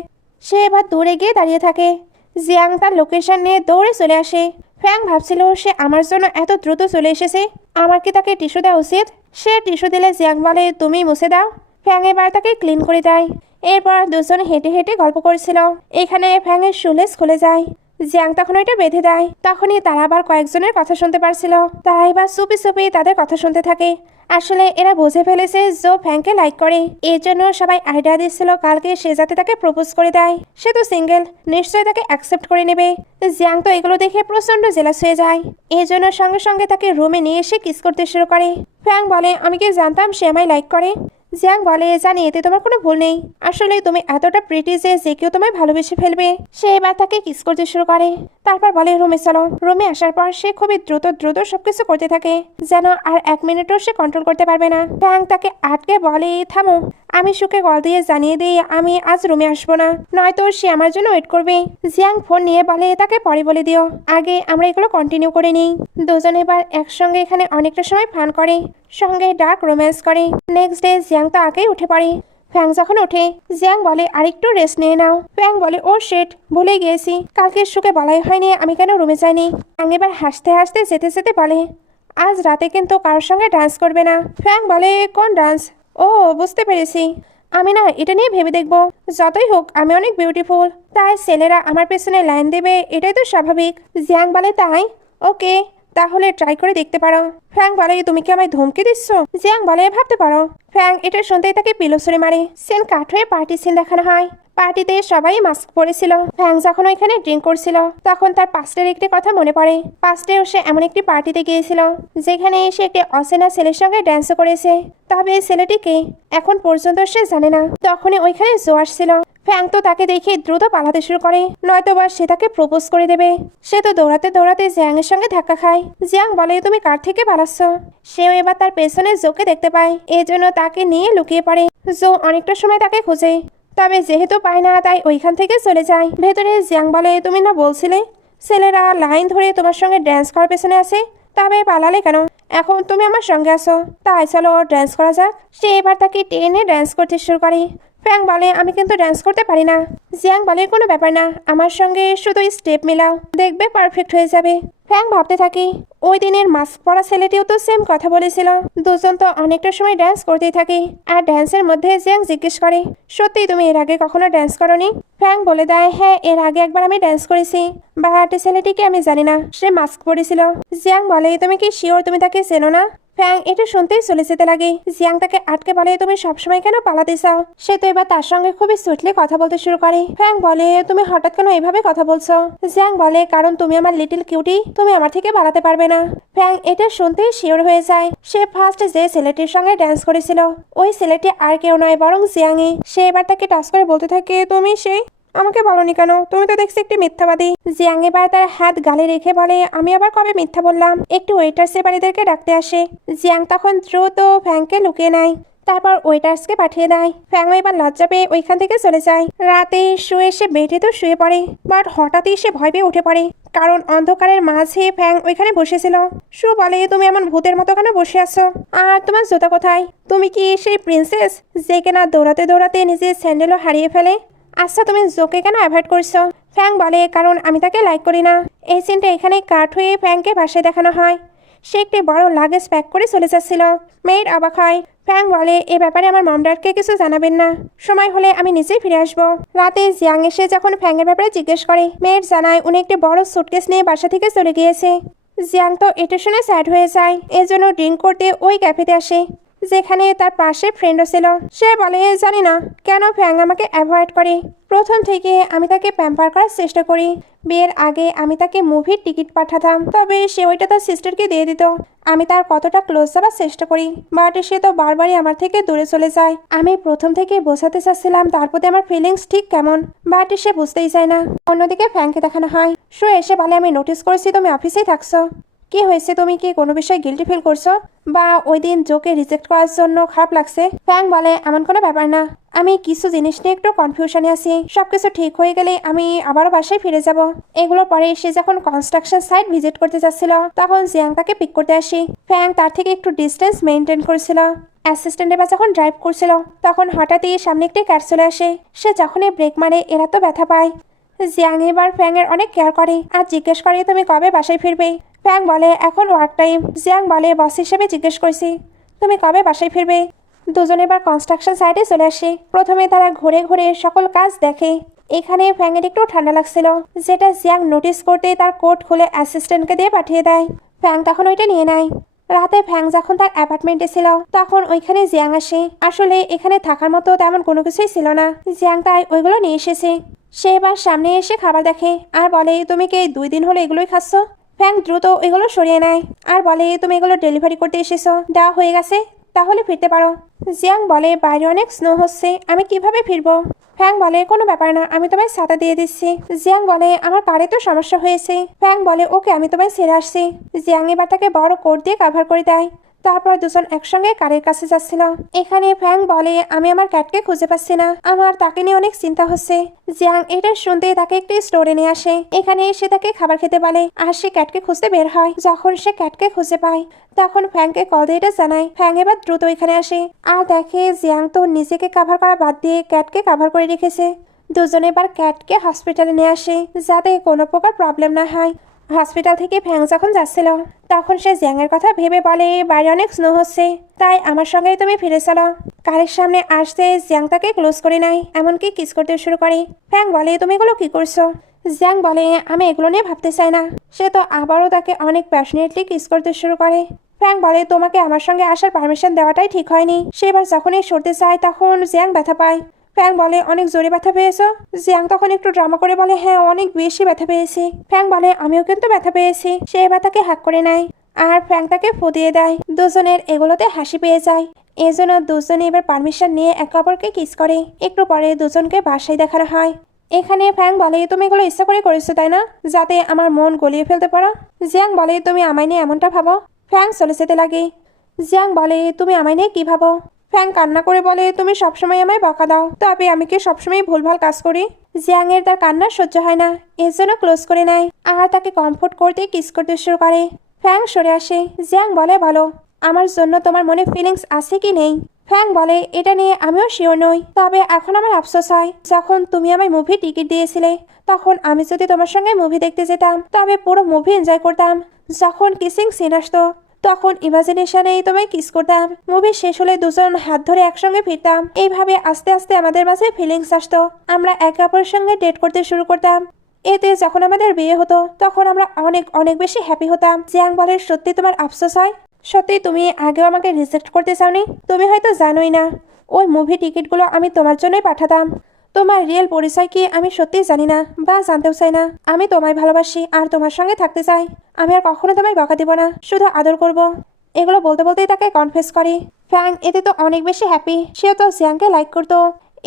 সে এবার দূরে গিয়ে দাঁড়িয়ে থাকে। জিয়াং তার লোকেশন নিয়ে দৌড়ে চলে আসে। ফ্যাং ভাবছিল সে আমার জন্য এত দ্রুত চলে এসেছে, আমার কি তাকে টিস্যু দেওয়া উচিত। সে টিস্যু দিলে জিয়াং বলে তুমি মুছে দাও। ফ্যাং এবার তাকে ক্লিন করে দেয়। এরপর দুজনে হেঁটে হেঁটে গল্প করছিল। এখানে ফ্যাংয়ের শুলেস খুলে যায়। জিয়াং তখন ওইটা বেঁধে দেয়। তখনই তারা আবার কয়েকজনের কথা শুনতে পারছিল। তারা এবার চুপি চুপি তাদের কথা শুনতে থাকে। আসলে এরা বুঝে ফেলেছে জো ফ্যাংকে লাইক করে। এর জন্য সবাই আইডিয়া দিচ্ছিল কালকে সে যাতে তাকে প্রপোজ করে দেয়। সে তো সিঙ্গেল, নিশ্চয়ই তাকে অ্যাকসেপ্ট করে নেবে। জিয়াং তো এগুলো দেখে প্রচন্ড জেলাস হয়ে যায়। এই জন্য সঙ্গে সঙ্গে তাকে রুমে নিয়ে এসে কিস করতে শুরু করে। ফ্যাং বলে আমি কি জানতাম সে আমায় লাইক করে। জিয়াং বলে জানি এতে তোমার কোনো ভুল নেই, আসলে তুমি এতটা প্রিটি যে কেউ তোমায় ভালোবেসে ফেলবে। সে এবার তাকে কিস করতে শুরু করে। তারপর বলে রুমে চলো। রুমে আসার পর সে খুবই দ্রুত দ্রুত সবকিছু করতে থাকে, যেন আর 1 মিনিটও সে কন্ট্রোল করতে পারবে না। ফ্যাং তাকে আটকে বলে থামো, আমি সুখে কল দিয়ে জানিয়ে দিই আমি আজ রুমে আসবো না, নয়তো সে আমার জন্য ওয়েট করবে। জিয়াং ফোন নিয়ে বলে তাকে পরে বলে দিও, আগে আমরা এগুলো কন্টিনিউ করে নিই। দুজন এবার একসঙ্গে এখানে অনেকটা সময় ফান করে, সঙ্গে ডার্ক রোম্যান্স করে। নেক্সট ডে জিয়াং তো আগেই উঠে পড়ে। ফ্যাং যখন ওঠে জিয়াং বলে আরেকটু রেস্ট নিয়ে নাও। ফ্যাং বলে ও শিট, ভুলে গিয়েছি, কালকে সুখে বলাই হয়নি আমি কেন রুমে যাইনি। ফ্যাং এবার হাসতে হাসতে যেতে যেতে বলে আজ রাতে কিন্তু কারোর সঙ্গে ডান্স করবে না। ফ্যাং বলে কোন ডান্স? ও বুঝতে পেরেছি, আমি না এটা নিয়ে ভেবে দেখবো। যতই হোক আমি অনেক বিউটিফুল, তাই ছেলেরা আমার পেছনে লাইন দেবে, এটাই তো স্বাভাবিক। জিয়াং বলে তাই, ওকে তাহলে ট্রাই করে দেখতে পারো। ফ্যাং বলে তুমি কি আমায় ধমকি দিচ্ছ? জিয়াং বলে ভাবতে পারো। ফ্যাং এটা শুনতেই তাকে পিলো ছুঁড়ে মারে। সিন কাট হয়ে পার্টি সিন দেখানো হয়। পার্টিতে সবাই মাস্ক পরেছিল। ফ্যাং যখন ওইখানে ড্রিঙ্ক করছিল তখন তার পাস্টের একটি কথা মনে পড়ে। পাস্টেও সে এমন একটি পার্টিতে গিয়েছিল যেখানে সে একটি অচেনা ছেলের সঙ্গে ড্যান্সও করেছে, তবে ছেলেটিকে এখন পর্যন্ত সে জানে না। তখনই ওইখানে জো আসছিল। ফ্যাং তো তাকে দেখে দ্রুত পালাতে শুরু করে, নয়তোবা সে তাকে প্রপোজ করে দেবে। সে তো দৌড়াতে দৌড়াতে জিয়াং এর সঙ্গে ধাক্কা খায়। জিয়াং বলে তুমি কার থেকে পালাচ্ছ? সেও এবার তার পেছনে জোকে দেখতে পায়, এই জন্য তাকে নিয়ে লুকিয়ে পড়ে। জো অনেকটা সময় তাকে খোঁজে, তবে যেহেতু পায় না তাই ওইখান থেকে চলে যায়। ভেতরে জিয়াং বলে তুমি না বলছিলে ছেলেরা লাইন ধরে তোমার সঙ্গে ড্যান্স করার পেছনে আছে, তবে পালালে কেন? এখন তুমি আমার সঙ্গে আসো, তাই চলো ড্যান্স করা যাক। সে এবার তাকে টেনে ড্যান্স করতে শুরু করে। ফ্যাং বলে আমি কিন্তু ড্যান্স করতে পারি না। জিয়াং বলে কোনো ব্যাপার না, আমার সঙ্গে শুধু স্টেপ মিলাও, দেখবে পারফেক্ট হয়ে যাবে। ফ্যাং ভাবতে থাকি ওই দিনের মাস্ক পরা ছেলেটিও তো সেম কথা বলেছিল। দুজন তো অনেকটা সময় ড্যান্স করতেই থাকে। আর ড্যান্সের মধ্যে জিয়াং জিজ্ঞেস করে সত্যি তুমি এর আগে কখনো ড্যান্স করনি? ফ্যাং বলে দেয় হ্যাঁ, এর আগে একবার আমি ড্যান্স করেছি, বাট ছেলেটিকে আমি জানি না সে মাস্ক পরেছিল। জিয়াং বলে তুমি কি শিওর তুমি তাকে চেনো না? ফ্যাং এটা শুনতেই চলে যেতে লাগে। জিয়াং তাকে আটকে বলে তুমি সবসময় কেন পালাতে চাও? সে তো এবার তার সঙ্গে খুবই সুইটলি কথা বলতে শুরু করে। ফ্যাং বলে তুমি হঠাৎ কেন এভাবে কথা বলছো? জিয়াং বলে কারণ তুমি আমার লিটল কিউটি, তুমি আমার থেকে পালাতে পারবে না। ফ্যাং এটা শুনতেই শিওর হয়ে যায়। সে ফার্স্ট যে ছেলেটির সঙ্গে ড্যান্স করেছিল ওই ছেলেটি আর কেউ নয় বরং জিয়াংই। সে এবার তাকে টাচ করে বলতে থাকে তুমি সেই আমাকে বলনি কেন? তুমি তো দেখছি একটি মিথ্যাবাদী। জিয়াং এবার তার হাত গালে রেখে বলে আমি আবার কবে মিথ্যা বললাম? একটু ওয়েটার্স বাড়িদেরকে ডাকতে আসে। জিয়াং তখন দ্রুত ফ্যাংকে লুকিয়ে নেয়, তারপর ওয়েটার্সকে পাঠিয়ে দেয়। ফ্যাং এবার লজ্জা পেয়ে ওইখান থেকে চলে যায়। রাতে শুয়ে সে বেডে তো শুয়ে পড়ে, বাট হঠাৎই সে ভয় পেয়ে উঠে পড়ে, কারণ অন্ধকারের মাঝে ফ্যাং ওইখানে বসেছিল। শু বলে তুমি এমন ভূতের মতো কেন বসে আছো? আর তোমার জুতা কোথায়? তুমি কি সেই প্রিন্সেস যে কিনা দৌড়াতে দৌড়াতে নিজের স্যান্ডেলও হারিয়ে ফেলে? আচ্ছা তুমি জোকে কেন অ্যাভয়েড করছো? ফ্যাং বলে কারণ আমি তাকে লাইক করি না। এই সিনটা এখানে কাট হয়ে ফ্যাংকে ভাষায় দেখানো হয়। সে একটি বড় লাগেজ প্যাক করে চলে যাচ্ছিল। মেয়ের অবাক হয়। ফ্যাং বলে এ ব্যাপারে আমার মম ড্যাডকে কিছু জানাবেন না, সময় হলে আমি নিজেই ফিরে আসবো। রাতে জিয়াং এসে যখন ফ্যাংয়ের ব্যাপারে জিজ্ঞেস করে মেয়ের জানায় উনি একটি বড় সুটকেস নিয়ে বাসা থেকে চলে গিয়েছে। জিয়াং তো এটা শুনে স্যাড হয়ে যায়, এর জন্য ড্রিঙ্ক করতে ওই ক্যাফেতে আসে। যেখানে তার পাশে ফ্রেন্ডও ছিল। সে বলে জানি না কেন ফ্যাং আমাকে অ্যাভয়েড করে। প্রথম থেকে আমি তাকে প্যাম্পার করার চেষ্টা করি। বিয়ের আগে আমি তাকে মুভির টিকিট পাঠাতাম, তবে সে ওইটা তার সিস্টারকে দিয়ে দিত। আমি তার কতটা ক্লোজ যাবার চেষ্টা করি, বাট সে তো বারবারই আমার থেকে দূরে চলে যায়। আমি প্রথম থেকে বোঝাতে চাচ্ছিলাম তার প্রতি আমার ফিলিংস ঠিক কেমন, বাট সে বুঝতেই চায় না। অন্যদিকে ফ্যাংকে দেখানো হয়। সো এসে বলে আমি নোটিস করেছি তুমি অফিসেই থাকছো। কি হয়েছে, তুমি কি কোনো বিষয়ে গিল্টি ফিল করছো, বা ওই দিন জোকে রিজেক্ট করার জন্য খারাপ লাগছে? ফ্যাং বলে এমন কোনো ব্যাপার না, আমি কিছু জিনিস নিয়ে একটু কনফিউশনে আছি। সবকিছু ঠিক হয়ে গেলে আমি আবারও বাসায় ফিরে যাব। এগুলোর পরে সে যখন কনস্ট্রাকশন সাইট ভিজিট করতে যাচ্ছিল তখন জিয়াং তাকে পিক করতে আসি। ফ্যাং তার থেকে একটু ডিস্টেন্স মেনটেন করেছিল। অ্যাসিস্ট্যান্ট এবার যখন ড্রাইভ করছিল তখন হঠাৎই সামনে একটি ক্যাট চলে আসে। সে যখনই ব্রেক মারে এরা তো ব্যথা পায়। জিয়াং এবার ফ্যাং এর অনেক কেয়ার করে আর জিজ্ঞেস করে তুমি কবে বাসায় ফিরবে। ফ্যাং বলে এখন ওয়ার্ক টাইম। জিয়াং বলে বস হিসেবে জিজ্ঞেস করছি তুমি কবে বাসায় ফিরবে। দুজন এবার কনস্ট্রাকশন সাইটে চলে আসে। প্রথমে তারা ঘুরে ঘুরে সকল কাজ দেখে। এখানে ফ্যাংয়ের একটু ঠান্ডা লাগছিল, যেটা জিয়াং নোটিস করতে তার কোট খুলে অ্যাসিস্ট্যান্টকে দিয়ে পাঠিয়ে দেয়। ফ্যাং তখন ওইটা নিয়ে নেয়। রাতে ফ্যাং যখন তার অ্যাপার্টমেন্টে ছিল তখন ওইখানে জিয়াং আসে। আসলে এখানে থাকার মতো তেমন কোনো কিছুই ছিল না, জিয়াং তাই ওইগুলো নিয়ে এসেছে। সে এবার সামনে এসে খাবার দেখে আর বলে তুমি কি 2 দিন হলো এগুলোই খাচ্ছ। ফ্যাং দ্রুত এগুলো সরিয়ে নেয় আর বলে তুমি এগুলো ডেলিভারি করতে এসেছো, দেওয়া হয়ে গেছে, তাহলে ফিরতে পারো। জিয়াং বলে বাইরে অনেক স্নো হচ্ছে, আমি কিভাবে ফিরবো। ফ্যাং বলে কোনো ব্যাপার না, আমি তোমায় ছাতা দিয়ে দিচ্ছি। জিয়াং বলে আমার কারে তো সমস্যা হয়েছে। ফ্যাং বলে ওকে আমি তোমায় ছেড়ে আসছি। জিয়াং এবার তাকে বড় কোট দিয়ে কভার করে দেয়। তারপর দুজন একসঙ্গে কারের কাছে যাচ্ছিল। এখানে ফ্যাং বলে আমি আমার ক্যাটকে খুঁজে পাচ্ছি না, আমার তাকে নিয়ে অনেক চিন্তা হচ্ছে। জিয়াং এটা শুনতে তাকে একটি স্টোরে নিয়ে আসে। এখানে এসে তাকে খাবার খেতে বলে আর সে ক্যাটকে খুঁজতে বের হয়। যখন সে ক্যাটকে খুঁজে পায় তখন ফ্যাংকে কল দিয়ে এটা জানায়। ফ্যাং এবার দ্রুত এখানে আসে আর দেখে জিয়াং তো নিজেকে কাভার করা বাদ দিয়ে ক্যাটকে কাভার করে রেখেছে। দুজনে এবার ক্যাটকে হসপিটালে নিয়ে আসে যাতে কোনো প্রকার প্রবলেম না হয়। হসপিটাল থেকে ফ্যাং যখন যাচ্ছিল তখন সে জিয়াংয়ের কথা ভেবে বলে বাইরে অনেক স্নো হচ্ছে, তাই আমার সঙ্গেই তুমি ফিরে চলো। কারের সামনে আসতে জিয়াং তাকে ক্লোজ করে নেয়, এমনকি কিস করতে শুরু করে। ফ্যাং বলে তুমি এগুলো কি করছো। জিয়াং বলে আমি এগুলো নিয়ে ভাবতে চাই না। সে তো আবারও তাকে অনেক প্যাশনেটলি কিস করতে শুরু করে। ফ্যাং বলে তোমাকে আমার সঙ্গে আসার পারমিশন দেওয়াটাই ঠিক হয়নি। সে এবার যখনই সরতে চায় তখন জিয়াং ব্যথা পায়। ফ্যাং বলে অনেক জোরে ব্যথা পেয়েছো। জিয়াং তখন একটু ড্রামা করে বলে হ্যাঁ অনেক বেশি ব্যথা পেয়েছি। ফ্যাং বলে আমিও কিন্তু ব্যথা পেয়েছি। সে এবার তাকে হাক করে নেয় আর ফ্যাং তাকে ফু দিয়ে দেয়। দুজনের এগুলোতে হাসি পেয়ে যায়। এজন্য দুজনে এবার পারমিশন নিয়ে একে অপরকে কিস করে। একটু পরে দুজনকে বাসায় দেখানো হয়। এখানে ফ্যাং বলে তুমি এগুলো ইচ্ছা করে করেছো তাই না, যাতে আমার মন গলিয়ে ফেলতে পারো। জিয়াং বলে তুমি আমায় নিয়ে এমনটা ভাবো। ফ্যাং চলে যেতে লাগে। জিয়াং বলে তুমি আমায় নিয়ে কি ভাবো। ফ্যাং কান্না করে বলে তুমি সবসময় আমায় বকা দাও, তবে আমি কি সবসময় ভুলভাল কাজ করি। জিয়াং এর তার কান্না সহ্য হয় না, এর জন্য ক্লোজ করে নেয় আর তাকে কমফোর্ট করতে কিস করতে শুরু করে। ফ্যাং সরে আসে। জিয়াং বলে বলো আমার জন্য তোমার মনে ফিলিংস আছে কি নেই। ফ্যাং বলে এটা নিয়ে আমিও শিওর নই, তবে এখন আমার আফসোস হয় যখন তুমি আমায় মুভি টিকিট দিয়েছিলে তখন আমি যদি তোমার সঙ্গে মুভি দেখতে যেতাম তবে পুরো মুভি এনজয় করতাম। যখন কিসিং সিন আসতো তখন ইমাজিনেশনেই তোমায় কিস করতাম। মুভি শেষ হলে দুজন হাত ধরে একসঙ্গে ফিরতাম। এইভাবে আস্তে আস্তে আমাদের মাঝে ফিলিংস আসতো। আমরা একে অপরের সঙ্গে ডেট করতে শুরু করতাম। এতে যখন আমাদের বিয়ে হতো তখন আমরা অনেক অনেক বেশি হ্যাপি হতাম। জিয়াং বলে সত্যি তোমার আফসোস হয়। সত্যি তুমি আগেও আমাকে রিজেক্ট করতে চাওনি। তুমি হয়তো জানোই না ওই মুভি টিকিটগুলো আমি তোমার জন্যই পাঠাতাম। তোমার রিয়েল পরিচয় কি আমি সত্যিই জানি না বা জানতেও চাই না। আমি তোমায় ভালোবাসি আর তোমার সঙ্গে থাকতে চাই। আমি আর কখনো তোমায় বকা দিব না, শুধু আদর করব। এগুলো বলতে বলতেই তাকে কনফেস করে। ফ্যাং এতে তো অনেক বেশি হ্যাপি। সেও তো জিয়াংকে লাইক করতো,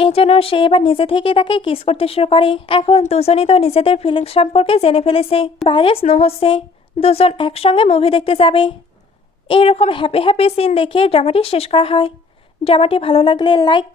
এই জন্য সে এবার নিজে থেকে তাকে কিস করতে শুরু করে। এখন দুজনই তো নিজেদের ফিলিংস সম্পর্কে জেনে ফেলেছে। বাইরে স্নো হচ্ছে, দুজন একসঙ্গে মুভি দেখতে যাবে। এইরকম হ্যাপি হ্যাপি সিন দেখে ড্রামাটি শেষ করা হয়। ড্রামাটি ভালো লাগলে লাইক